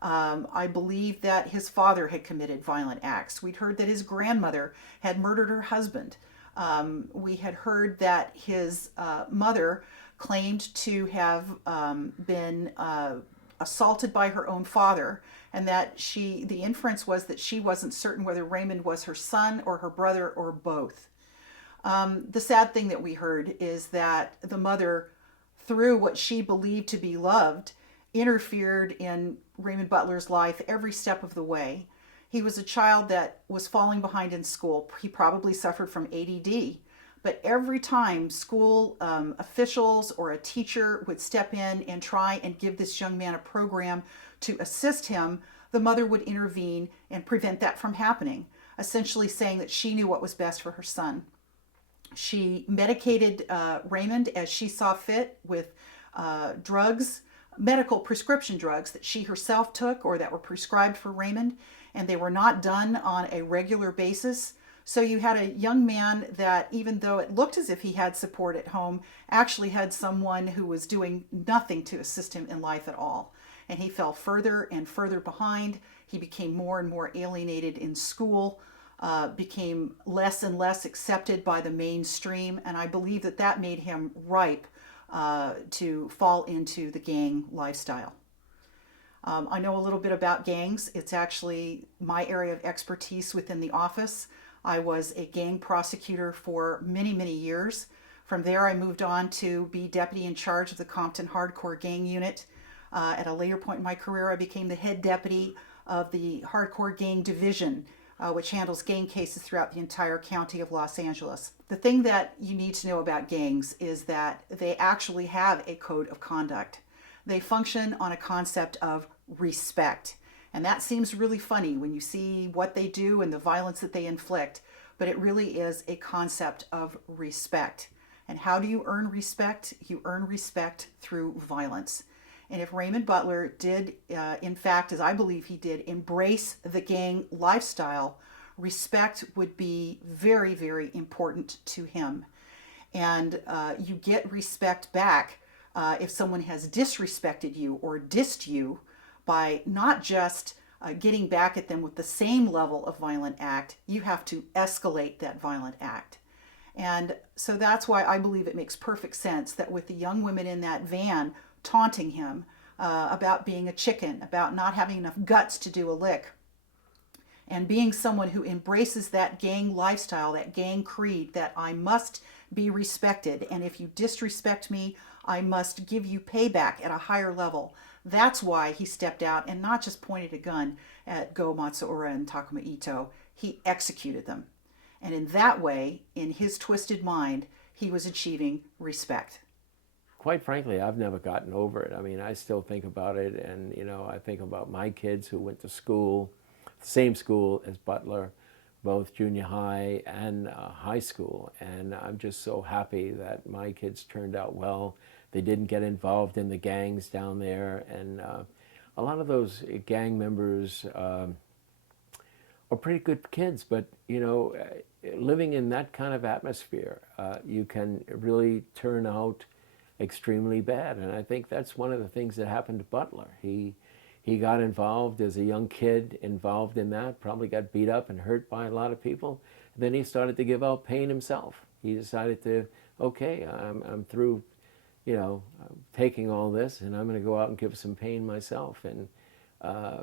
I believe that his father had committed violent acts. We'd heard that his grandmother had murdered her husband. We had heard that his mother claimed to have been assaulted by her own father, and that the inference was that she wasn't certain whether Raymond was her son or her brother or both. The sad thing that we heard is that the mother, through what she believed to be loved, interfered in Raymond Butler's life every step of the way. He was a child that was falling behind in school. He probably suffered from ADD. But every time school officials or a teacher would step in and try and give this young man a program to assist him, the mother would intervene and prevent that from happening, essentially saying that she knew what was best for her son. She medicated Raymond as she saw fit with drugs, medical prescription drugs that she herself took or that were prescribed for Raymond, and they were not done on a regular basis. So you had a young man that, even though it looked as if he had support at home, actually had someone who was doing nothing to assist him in life at all. And he fell further and further behind. He became more and more alienated in school, became less and less accepted by the mainstream, and I believe that that made him ripe to fall into the gang lifestyle. I know a little bit about gangs. It's actually my area of expertise within the office. I was a gang prosecutor for many, many years. From there, I moved on to be deputy in charge of the Compton Hardcore Gang Unit. At a later point in my career, I became the head deputy of the Hardcore Gang Division, which handles gang cases throughout the entire county of Los Angeles. The thing that you need to know about gangs is that they actually have a code of conduct. They function on a concept of respect. And that seems really funny when you see what they do and the violence that they inflict, but it really is a concept of respect. And how do you earn respect? You earn respect through violence. And if Raymond Butler did, in fact, as I believe he did, embrace the gang lifestyle, respect would be very, very important to him. And you get respect back if someone has disrespected you or dissed you by not just getting back at them with the same level of violent act. You have to escalate that violent act. And so that's why I believe it makes perfect sense that with the young women in that van taunting him about being a chicken, about not having enough guts to do a lick, and being someone who embraces that gang lifestyle, that gang creed, that I must be respected, and if you disrespect me, I must give you payback at a higher level. That's why he stepped out and not just pointed a gun at Go Matsuura and Takuma Ito, he executed them. And in that way, in his twisted mind, he was achieving respect. Quite frankly, I've never gotten over it. I mean, I still think about it, and I think about my kids who went to school, the same school as Butler, both junior high and high school, and I'm just so happy that my kids turned out well. They didn't get involved in the gangs down there, and a lot of those gang members are pretty good kids, but living in that kind of atmosphere, you can really turn out extremely bad. And I think that's one of the things that happened to Butler. He got involved as a young kid, involved in that, probably got beat up and hurt by a lot of people. And then he started to give out pain himself. He decided to, okay, I'm through, taking all this, and I'm going to go out and give some pain myself. And I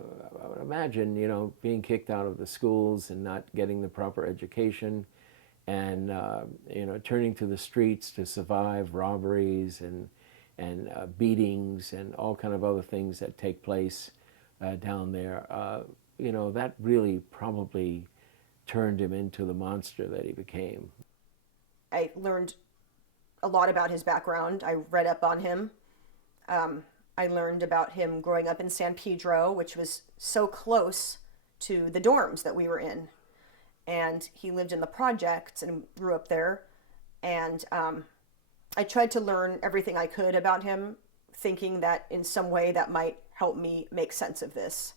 would imagine, being kicked out of the schools and not getting the proper education, and turning to the streets to survive robberies and beatings and all kind of other things that take place down there. That really probably turned him into the monster that he became. I learned a lot about his background. I read up on him. I learned about him growing up in San Pedro, which was so close to the dorms that we were in. And he lived in the projects and grew up there. And I tried to learn everything I could about him, thinking that in some way that might help me make sense of this.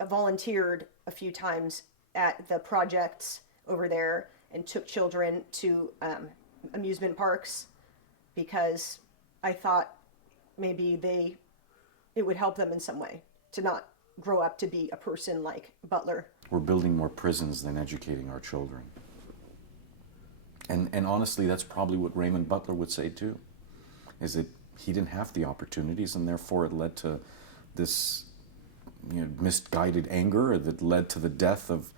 I volunteered a few times at the projects over there and took children to amusement parks because I thought maybe it would help them in some way to not grow up to be a person like Butler. We're building more prisons than educating our children. And honestly, that's probably what Raymond Butler would say too, is that he didn't have the opportunities, and therefore it led to this misguided anger that led to the death of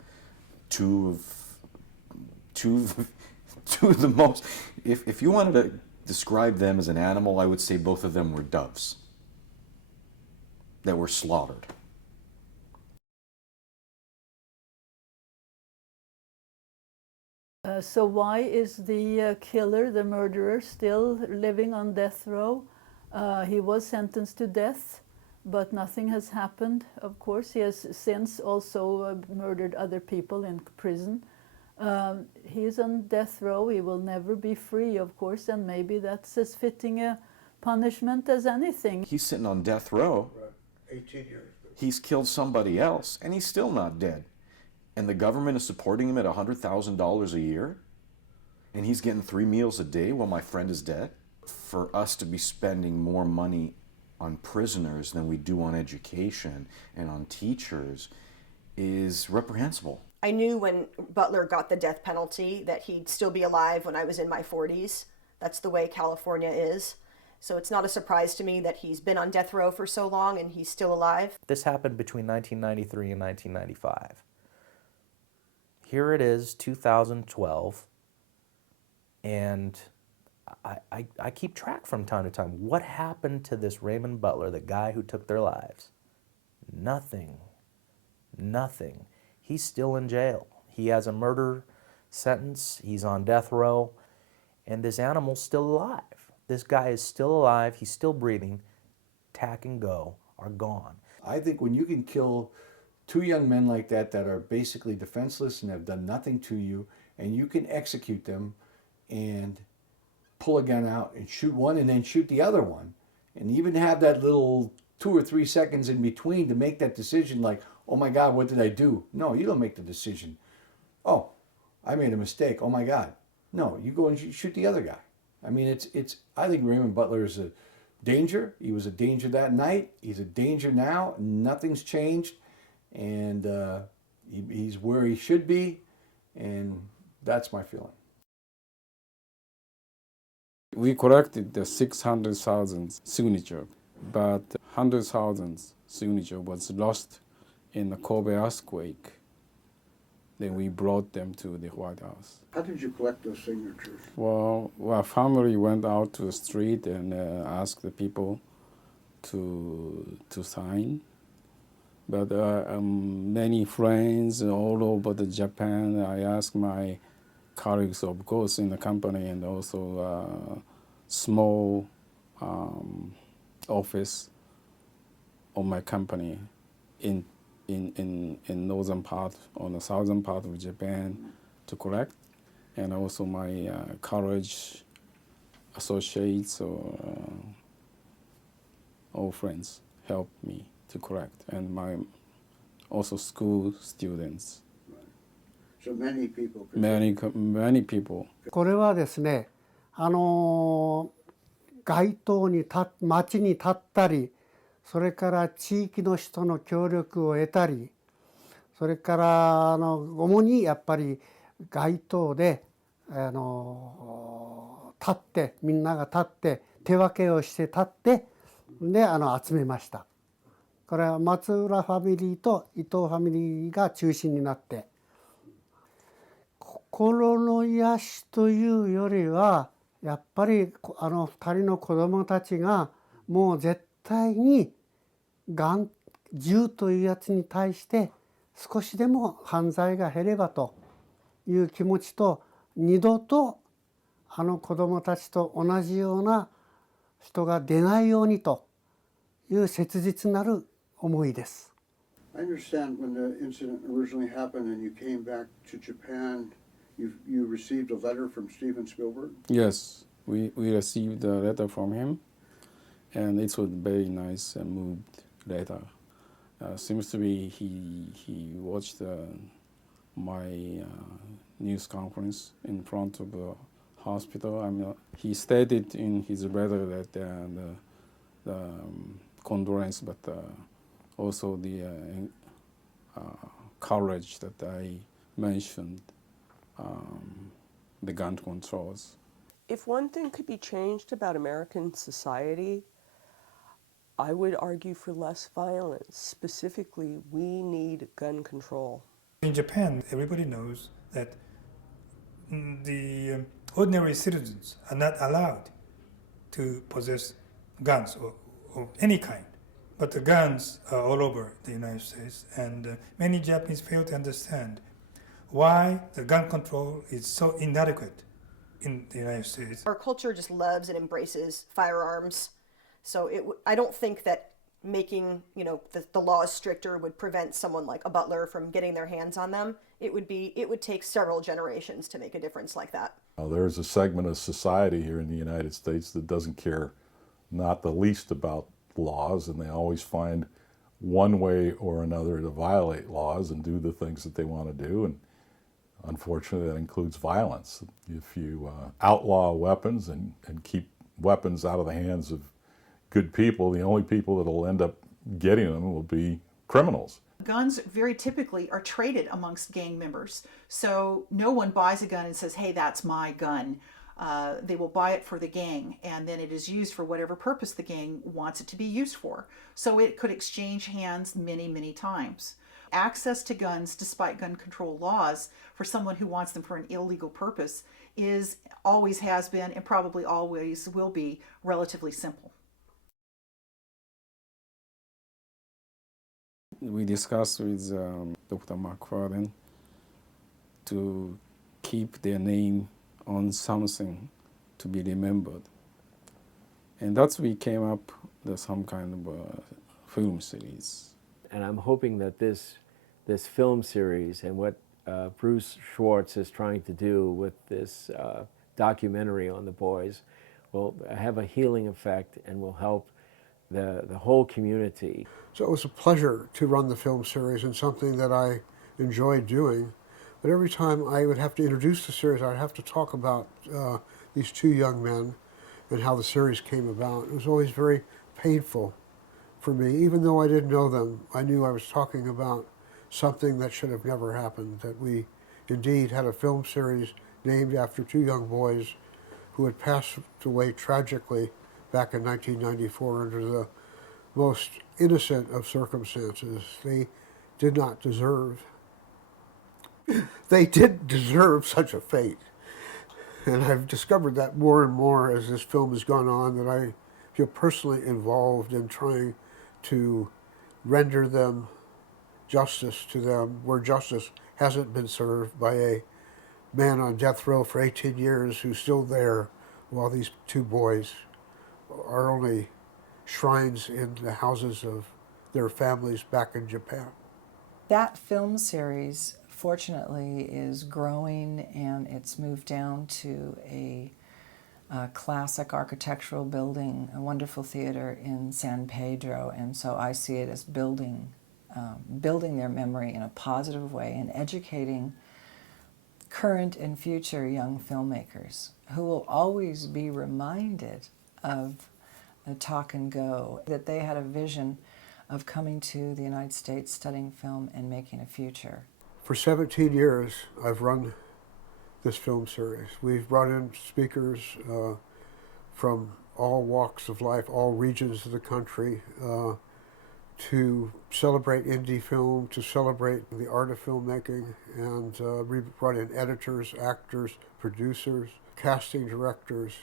two of the most, if you wanted to describe them as an animal, I would say both of them were doves that were slaughtered. So why is the killer, the murderer, still living on death row? He was sentenced to death, but nothing has happened, of course. He has since also murdered other people in prison. He's on death row. He will never be free, of course, and maybe that's as fitting a punishment as anything. He's sitting on death row. Right. 18 years. He's killed somebody else, and he's still not dead. and the government is supporting him at $100,000 a year, and he's getting 3 meals a day while my friend is dead. For us to be spending more money on prisoners than we do on education and on teachers is reprehensible. I knew when Butler got the death penalty that he'd still be alive when I was in my 40s. That's the way California is. So it's not a surprise to me that he's been on death row for so long and he's still alive. This happened between 1993 and 1995. Here it is, 2012, and I keep track from time to time. What happened to this Raymond Butler, the guy who took their lives? Nothing. Nothing. He's still in jail. He has a murder sentence. He's on death row. And this animal's still alive. This guy is still alive. He's still breathing. Tack and go are gone. I think when you can kill 2 young men like that are basically defenseless and have done nothing to you, and you can execute them and pull a gun out and shoot one and then shoot the other one, and even have that little 2 or 3 seconds in between to make that decision like, oh my God, what did I do? No, you don't make the decision. Oh, I made a mistake. Oh my God. No, you go and shoot the other guy. I mean, I think Raymond Butler is a danger. He was a danger that night. He's a danger now. Nothing's changed. And he's where he should be. And that's my feeling. We collected the 600,000 signature, but 100,000 signature was lost in the Kobe earthquake. Then we brought them to the White House. How did you collect those signatures? Well, our family went out to the street and asked the people to sign. But many friends all over Japan, I asked my colleagues, of course, in the company, and also small office of my company in northern part or the southern part of Japan to collect, and also my college associates or all friends helped me to collect, and my also school students. So many people. Many people. これはですね、街頭に街に立ったり、それから地域の人の協力を得たり、それから主にやっぱり街頭で立ってみんなが立って手分けをして立ってで集めました。これは松浦ファミリーと伊藤ファミリーが中心になって、心の癒しというよりはやっぱり2人の子どもたちがもう絶対に銃というやつに対して少しでも犯罪が減ればという気持ちと、二度と子どもたちと同じような人が出ないようにという切実なる思いです。I understand when the incident originally happened and you came back to Japan, you received a letter from Steven Spielberg? Yes, we received a letter from him, and it was very nice and moved letter. Seems to be he watched my news conference in front of the hospital. I mean, he stated in his letter that the condolence, but also the courage that I mentioned, the gun controls. If one thing could be changed about American society, I would argue for less violence. Specifically, we need gun control. In Japan, everybody knows that the ordinary citizens are not allowed to possess guns of any kind. But the guns are all over the United States, and many Japanese fail to understand why the gun control is so inadequate in the United States. Our culture just loves and embraces firearms. So I don't think that making the laws stricter would prevent someone like a Butler from getting their hands on them. It would take several generations to make a difference like that. There's a segment of society here in the United States that doesn't care not the least about laws, and they always find one way or another to violate laws and do the things that they want to do. And unfortunately, that includes violence. If you outlaw weapons and keep weapons out of the hands of good people, the only people that will end up getting them will be criminals. Guns very typically are traded amongst gang members. So no one buys a gun and says, hey, that's my gun. They will buy it for the gang, and then it is used for whatever purpose the gang wants it to be used for. So it could exchange hands many, many times. Access to guns, despite gun control laws, for someone who wants them for an illegal purpose is, always has been, and probably always will be, relatively simple. We discussed with Dr. McFarlane to keep their name on something to be remembered. And that's we came up with some kind of a film series. And I'm hoping that this film series and what Bruce Schwartz is trying to do with this documentary on the boys will have a healing effect and will help the whole community. So it was a pleasure to run the film series and something that I enjoyed doing. But every time I would have to introduce the series, I'd have to talk about these two young men and how the series came about. It was always very painful for me. Even though I didn't know them, I knew I was talking about something that should have never happened, that we indeed had a film series named after two young boys who had passed away tragically back in 1994 under the most innocent of circumstances. They did not deserve such a fate. And I've discovered that more and more as this film has gone on, that I feel personally involved in trying to render them justice to them where justice hasn't been served by a man on death row for 18 years who's still there while these two boys are only shrines in the houses of their families back in Japan. That film series, fortunately, is growing, and it's moved down to a classic architectural building, a wonderful theater in San Pedro, and so I see it as building their memory in a positive way and educating current and future young filmmakers who will always be reminded of the Talk and Go, that they had a vision of coming to the United States, studying film, and making a future. For 17 years, I've run this film series. We've brought in speakers from all walks of life, all regions of the country, to celebrate indie film, to celebrate the art of filmmaking, and we brought in editors, actors, producers, casting directors.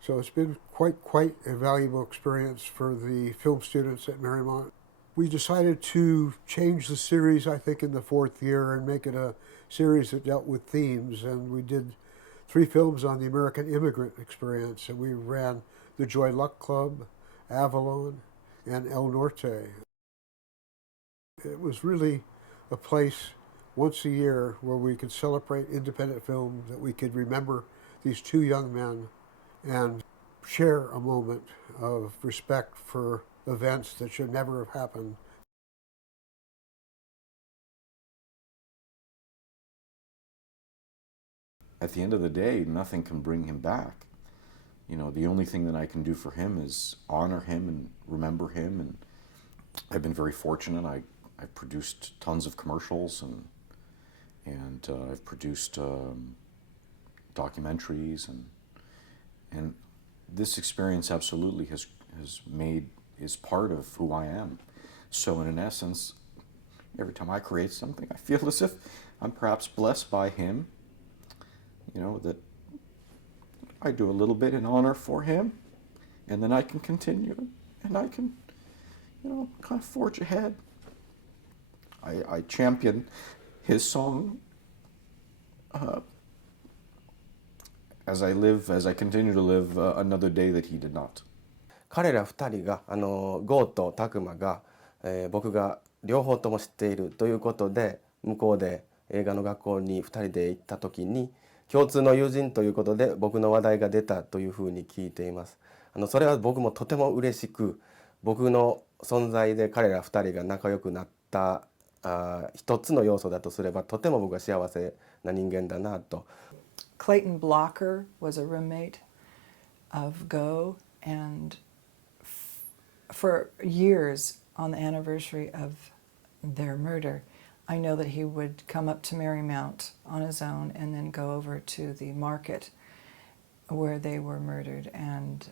So it's been quite a valuable experience for the film students at Marymount. We decided to change the series, I think, in the fourth year and make it a series that dealt with themes. And we did 3 films on the American immigrant experience. And we ran the Joy Luck Club, Avalon, and El Norte. It was really a place once a year where we could celebrate independent film, that we could remember these two young men and share a moment of respect for events that should never have happened. At the end of the day, nothing can bring him back. You know, the only thing that I can do for him is honor him and remember him. And I've been very fortunate. I've produced tons of commercials and I've produced documentaries, and this experience absolutely is part of who I am. So in essence, every time I create something, I feel as if I'm perhaps blessed by him, you know, that I do a little bit in honor for him, and then I can continue, and I can, you know, kind of forge ahead. I champion his song as I continue to live another day that he did not. 彼ら2人がゴーとタクマが、僕が両方とも知っているということで、向こうで映画の学校に2人で行った時に共通の友人ということで僕の話題が出たというふうに聞いています。それは僕もとても嬉しく、僕の存在で彼ら2人が仲良くなった一つの要素だとすれば、とても僕は幸せな人間だなと。Clayton Blocker was a roommate of Go, and for years on the anniversary of their murder, I know that he would come up to Marymount on his own and then go over to the market where they were murdered and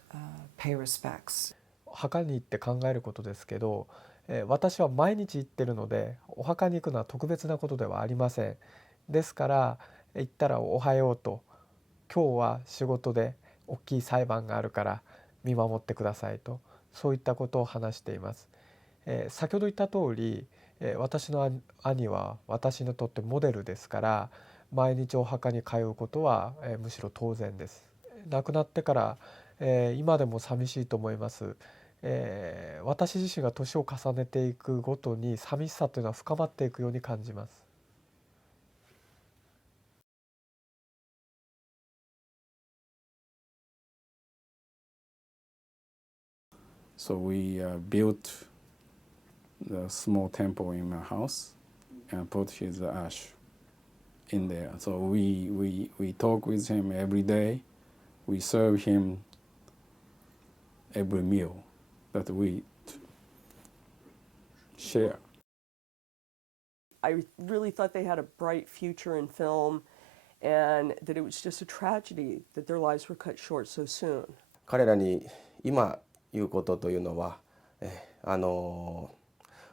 pay respects. 墓に行って考えることですけど、私は毎日行ってるのでお墓に行くのは特別なことではありません。ですから行ったらおはようと、今日は仕事で大きい裁判があるから見守ってくださいと、そういったことを話しています。先ほど言った通り、私の兄は私にとってモデルですから、毎日お墓に通うことは、むしろ当然です。亡くなってから、今でも寂しいと思います。私自身が年を重ねていくごとに寂しさというのは深まっていくように感じます。So we built the small temple in my house and put his ash in there. So we talk with him every day. We serve him every meal that we share. I really thought they had a bright future in film, and that it was just a tragedy that their lives were cut short so soon. 彼らに今言うことというのは、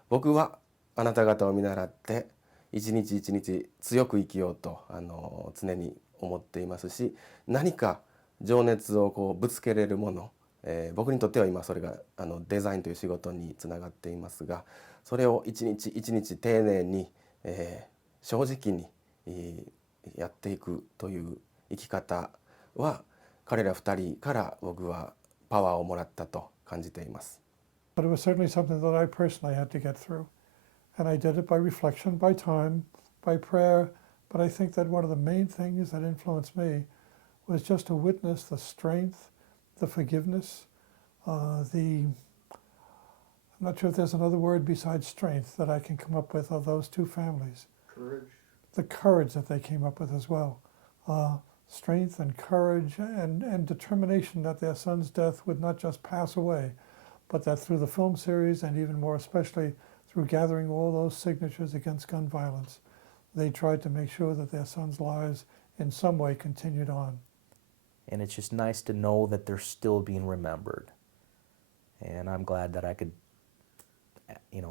僕はあなた方を見習って一日一日強く生きようと常に思っていますし、何か情熱をこうぶつけれるもの、僕にとっては今それがデザインという仕事につながっていますが、それを一日一日丁寧に、正直に、やっていくという生き方は彼ら2人から僕はパワーをもらったと感じています。But it was certainly something that I personally had to get through. And I did it by reflection, by time, by prayer. But I think that one of the main things that influenced me was just to witness the strength, the forgiveness, I'm not sure if there's another word besides strength that I can come up with of those two families. Courage. The courage that they came up with as well. Strength and courage and determination that their son's death would not just pass away, but that through the film series and even more especially through gathering all those signatures against gun violence, they tried to make sure that their son's lives in some way continued on. And it's just nice to know that they're still being remembered. And I'm glad that I could,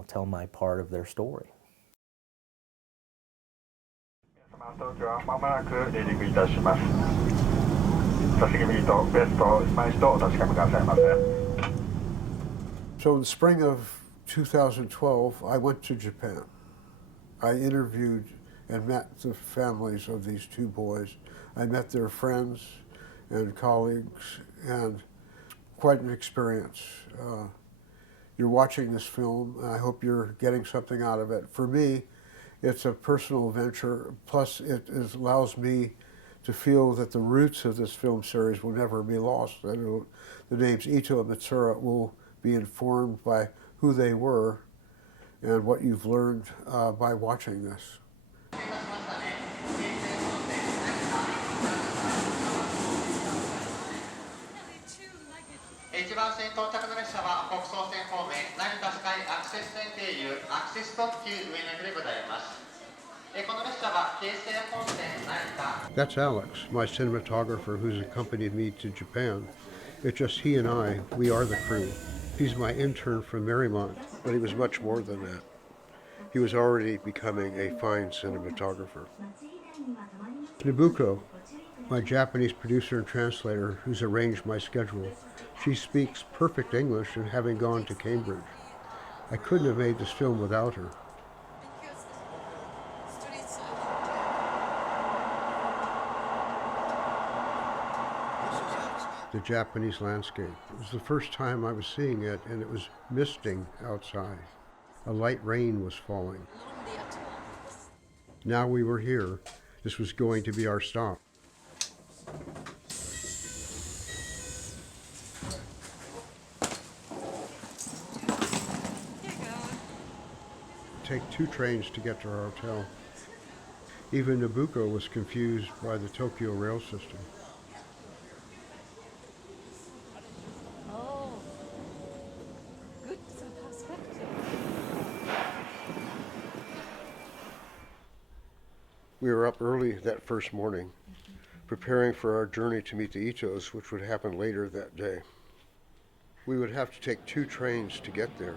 tell my part of their story. 東京はまもなく離陸いたします。座席右とベストを今一度お確かめくださいませ。So in the spring of 2012, I went to Japan. I interviewed and met the families of these two boys. I met their friends and colleagues, and quite an experience. You're watching this film, and I hope you're getting something out of it. For me, it's a personal venture, plus it allows me to feel that the roots of this film series will never be lost. And the names Ito and Matsuura will be informed by who they were and what you've learned by watching this. 1番線到着の列車は北総線方面成田スカイアクセス線経由アクセス特急上野でございます。この列車は京成本線成田。 That's Alex, my cinematographer who's accompanied me to Japan. It's just he and I, we are the crew. He's my intern from Marymount, but he was much more than that. He was already becoming a fine cinematographer. Nabuko, my Japanese producer and translator who's arranged my schedule. She speaks perfect English and having gone to Cambridge. I couldn't have made this film without her. The Japanese landscape. It was the first time I was seeing it, and it was misting outside. A light rain was falling. Now we were here. This was going to be our stop. take 2 trains to get to our hotel. Even Nabucco was confused by the Tokyo rail system. Oh, good perspective. We were up early that first morning, preparing for our journey to meet the Itos, which would happen later that day. We would have to take 2 trains to get there,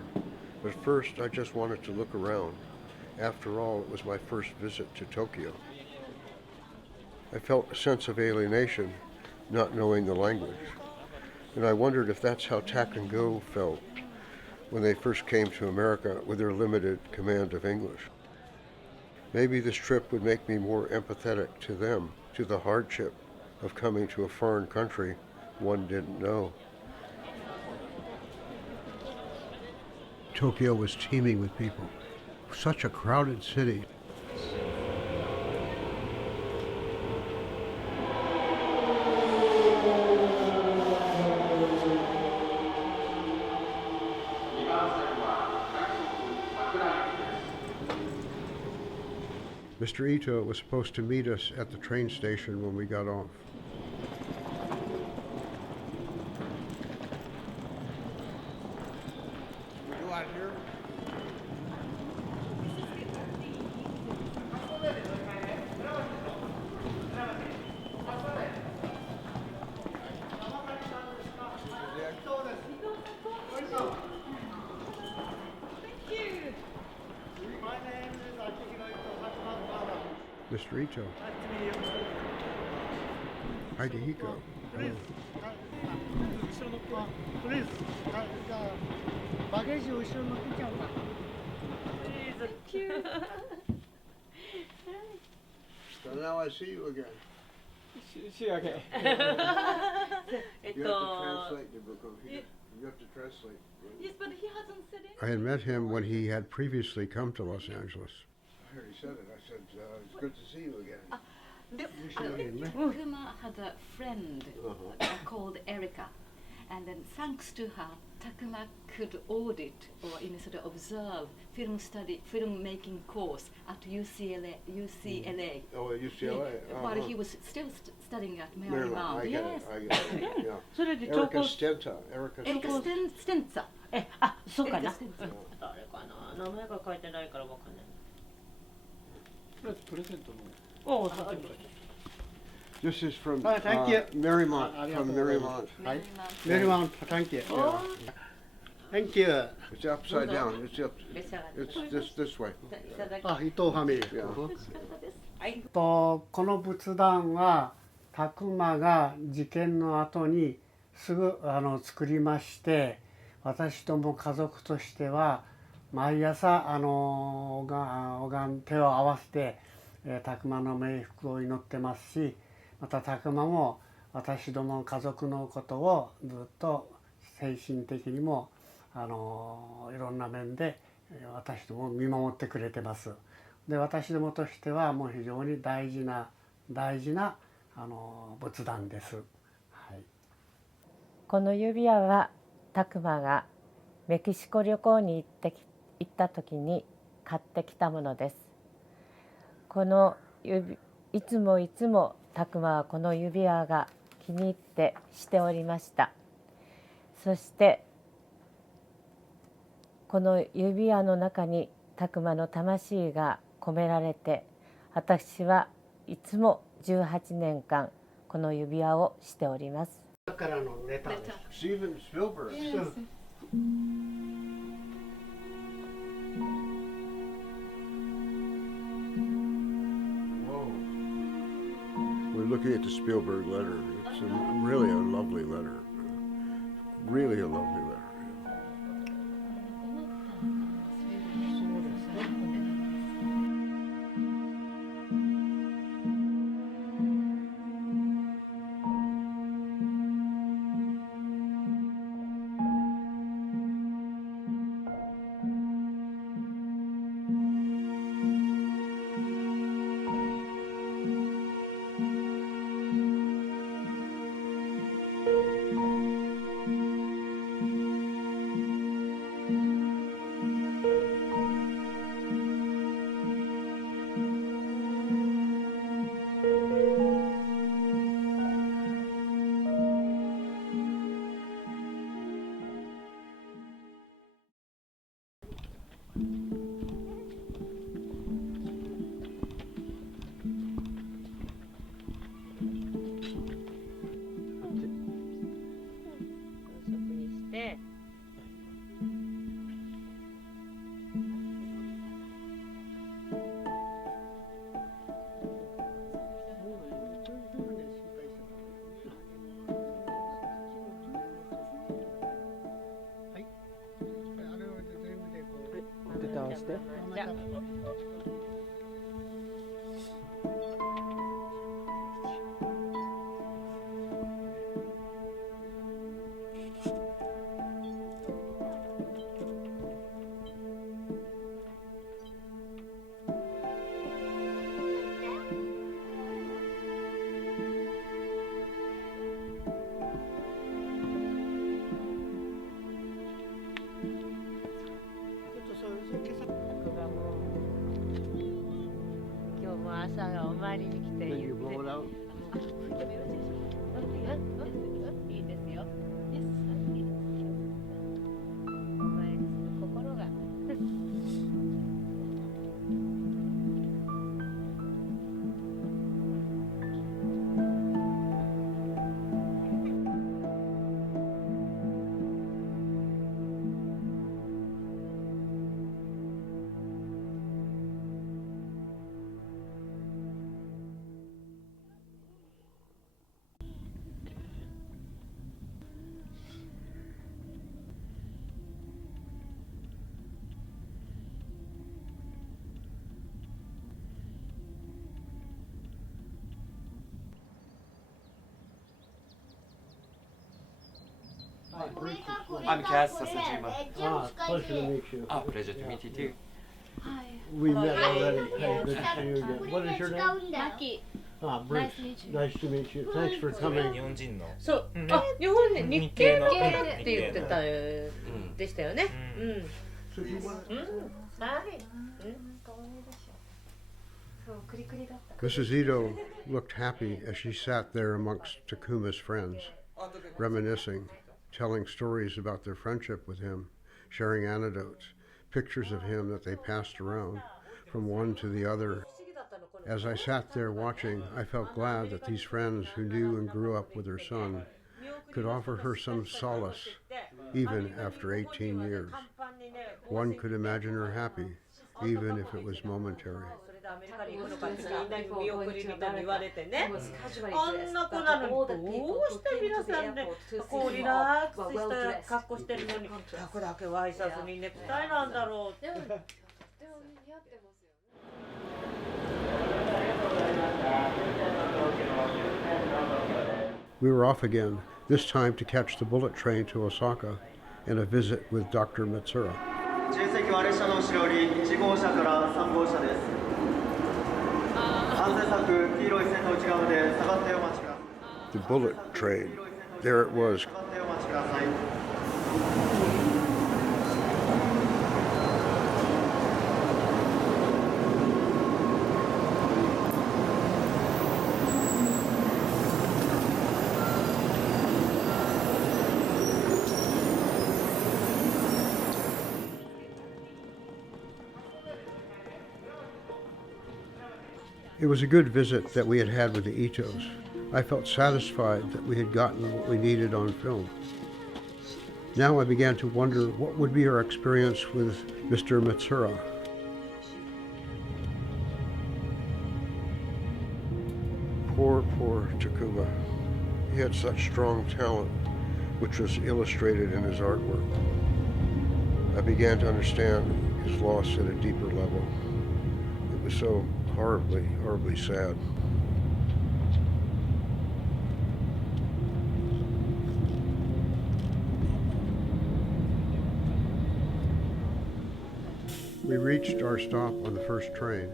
but first I just wanted to look around. After all, it was my first visit to Tokyo. I felt a sense of alienation, not knowing the language, and I wondered if that's how Tak and Go felt when they first came to America with their limited command of English. Maybe this trip would make me more empathetic to them, to the hardship of coming to a foreign country one didn't know. Tokyo was teeming with people. Such a crowded city. Mr. Ito was supposed to meet us at the train station when we got off. You are here? Mr. Ito. Hidehiko. Please. Please. Baggage Thank you. So now I see you again. See you again. You have to translate, Nabucco. You have to translate. Yes, but he hasn't said anything. I had met him when he had previously come to Los Angeles. I already said it. I said, it's good to see you again. Takuma had a friend called Erica, and then thanks to her, Takuma could audit or sort of observe film making course at UCLA. Oh, at UCLA. While he was still studying at Maryland. I get Yes. it. Yeah. Erica Stenta. Erica Stenza. そうかな。Erica Stenza. 誰かな。名前が書いてないからわかんない。プレゼントの。おお、そう。 This is from thank you. Marymount. From Marymount. Marymount, thank you. Thank you. It's upside down. It's this way. 伊藤ファミリー。 Yeah. この仏壇は拓磨が事件の後にすぐ作りまして、私ども家族としては毎朝拝ん手を合わせて拓磨の冥福を祈ってますし、また拓磨も私ども家族のことをずっと精神的にもいろんな面で私どもを見守ってくれてます。で、私どもとしてはもう非常に大事な仏壇です。はい、この指輪は拓磨がメキシコ旅行に行った時に買ってきたものです。このいつも拓磨はこの指輪が気に入ってしておりました。そしてこの指輪の中に拓磨の魂が込められて、私はいつも18年間この指輪をしております。からのレターです。 Steven Spielberg. We're looking at the Spielberg letter. It's really a lovely letter. Really a lovely letter. I'm Cass Sasajima. Pleasure to meet you. Pleasure to meet you too. We met already. Hey, good to see you again. What is your name? Maki. Bruce. Nice to meet you. Thanks for coming. そう、あ、日本に日系の方って言ってたでしたよね。うん。はい。そう、クリクリだった。Mrs. Ito looked happy as she sat there amongst Takuma's friends, reminiscing, telling stories about their friendship with him, sharing anecdotes, pictures of him that they passed around from one to the other. As I sat there watching, I felt glad that these friends who knew and grew up with her son could offer her some solace, even after 18 years. One could imagine her happy, even if it was momentary. アメリカに行くのかってみんなに見送り人に言われてね、あんな子なのにどうして皆さんねこうリラックスした格好してるのにタクだけワイシャツにネクタイなんだろうって。We were off again, this time to catch the bullet train to Osaka and a visit with Dr. Matsuura. 重席は列車の後ろより1号車から3号車です。安全策、黄色い線の内側で下がってお待ちください。 The bullet train. There it was. It was a good visit that we had had with the Itos. I felt satisfied that we had gotten what we needed on film. Now I began to wonder what would be our experience with Mr. Matsuura. Poor Takuma. He had such strong talent, which was illustrated in his artwork. I began to understand his loss at a deeper level. It was so horribly, horribly sad. We reached our stop on the first train.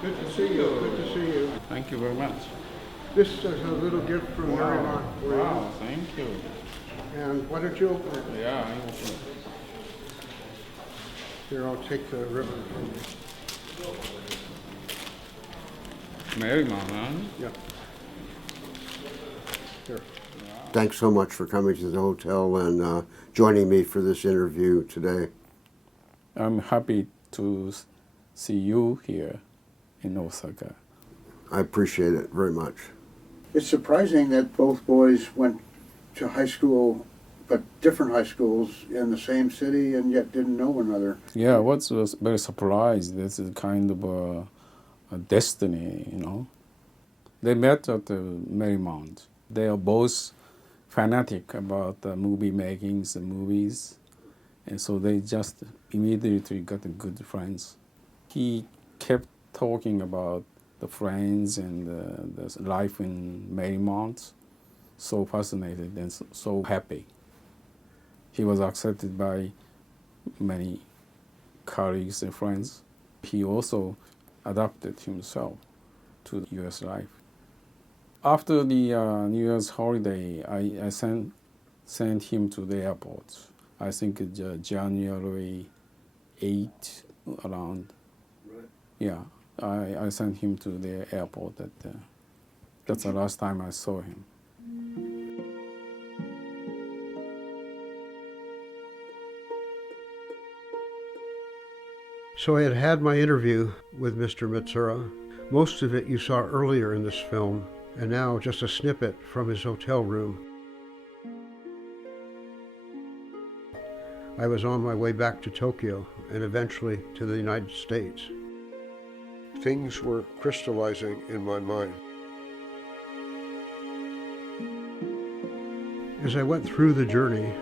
Good to see you. Good to see you. Thank you very much. This is a little gift from Marymount for you. Wow, thank you. And why don't you open it? Yeah, I open it. Here, I'll take the ribbon from you. Marymount, huh? Yeah. Here. Thanks so much for coming to the hotel and joining me for this interview today. I'm happy to see you here in Osaka. I appreciate it very much. It's surprising that both boys went to high school, but different high schools in the same city and yet didn't know one another. Yeah, I was very surprised. This is kind of a destiny, you know. They met at the Marymount. They are both fanatic about the movie makings and movies. And so they just immediately got good friends. He kept talking about the friends and the life in Marymount. So fascinated and so happy. He was accepted by many colleagues and friends. He also adapted himself to U.S. life. After the New Year's holiday, I sent him to the airport. I think January 8 around. Right. Yeah, I sent him to the airport. That's the last time I saw him. So I had had my interview with Mr. Matsuura. Most of it you saw earlier in this film, and now just a snippet from his hotel room. I was on my way back to Tokyo and eventually to the United States. Things were crystallizing in my mind. As I went through the journey,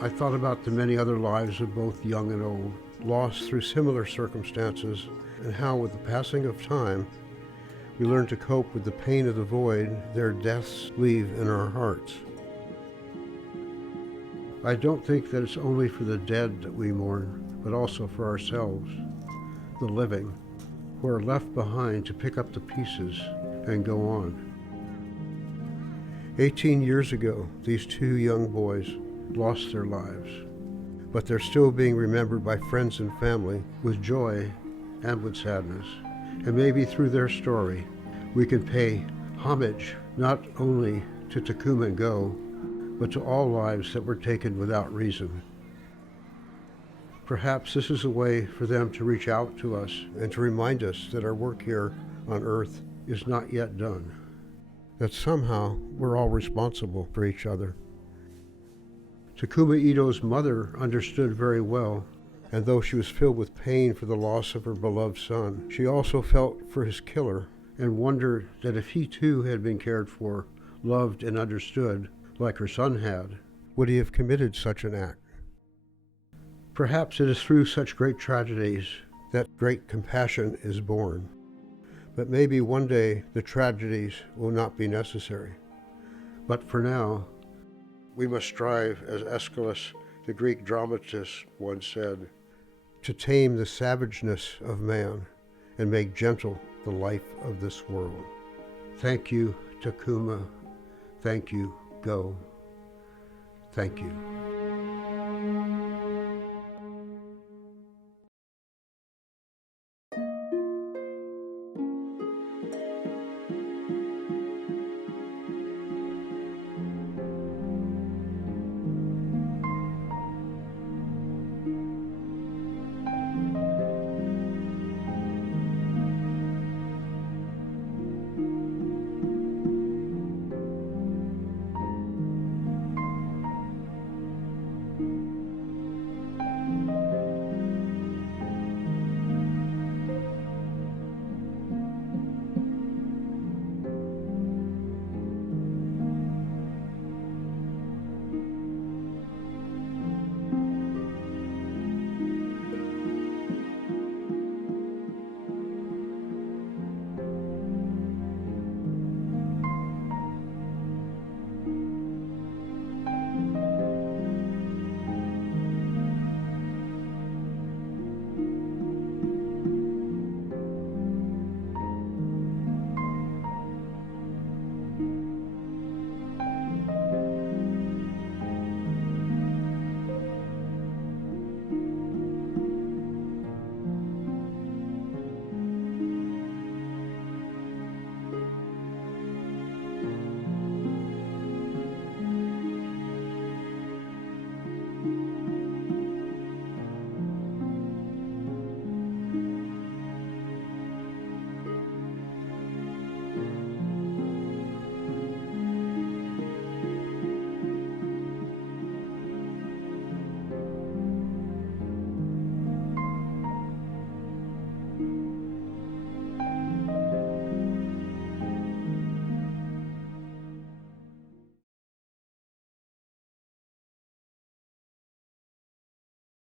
I thought about the many other lives of both young and old, lost through similar circumstances, and how with the passing of time, we learn to cope with the pain of the void their deaths leave in our hearts. I don't think that it's only for the dead that we mourn, but also for ourselves, the living, who are left behind to pick up the pieces and go on. 18 years ago, these two young boys lost their lives, but they're still being remembered by friends and family with joy and with sadness. And maybe through their story, we can pay homage not only to Takuma and Go, but to all lives that were taken without reason. Perhaps this is a way for them to reach out to us and to remind us that our work here on Earth is not yet done, that somehow we're all responsible for each other. Takuma Ito's mother understood very well, and though she was filled with pain for the loss of her beloved son, she also felt for his killer and wondered that if he too had been cared for, loved, and understood, like her son had, would he have committed such an act? Perhaps it is through such great tragedies that great compassion is born. But maybe one day the tragedies will not be necessary. But for now, we must strive, as Aeschylus, the Greek dramatist, once said, to tame the savageness of man and make gentle the life of this world. Thank you, Takuma. Thank you, Go. Thank you.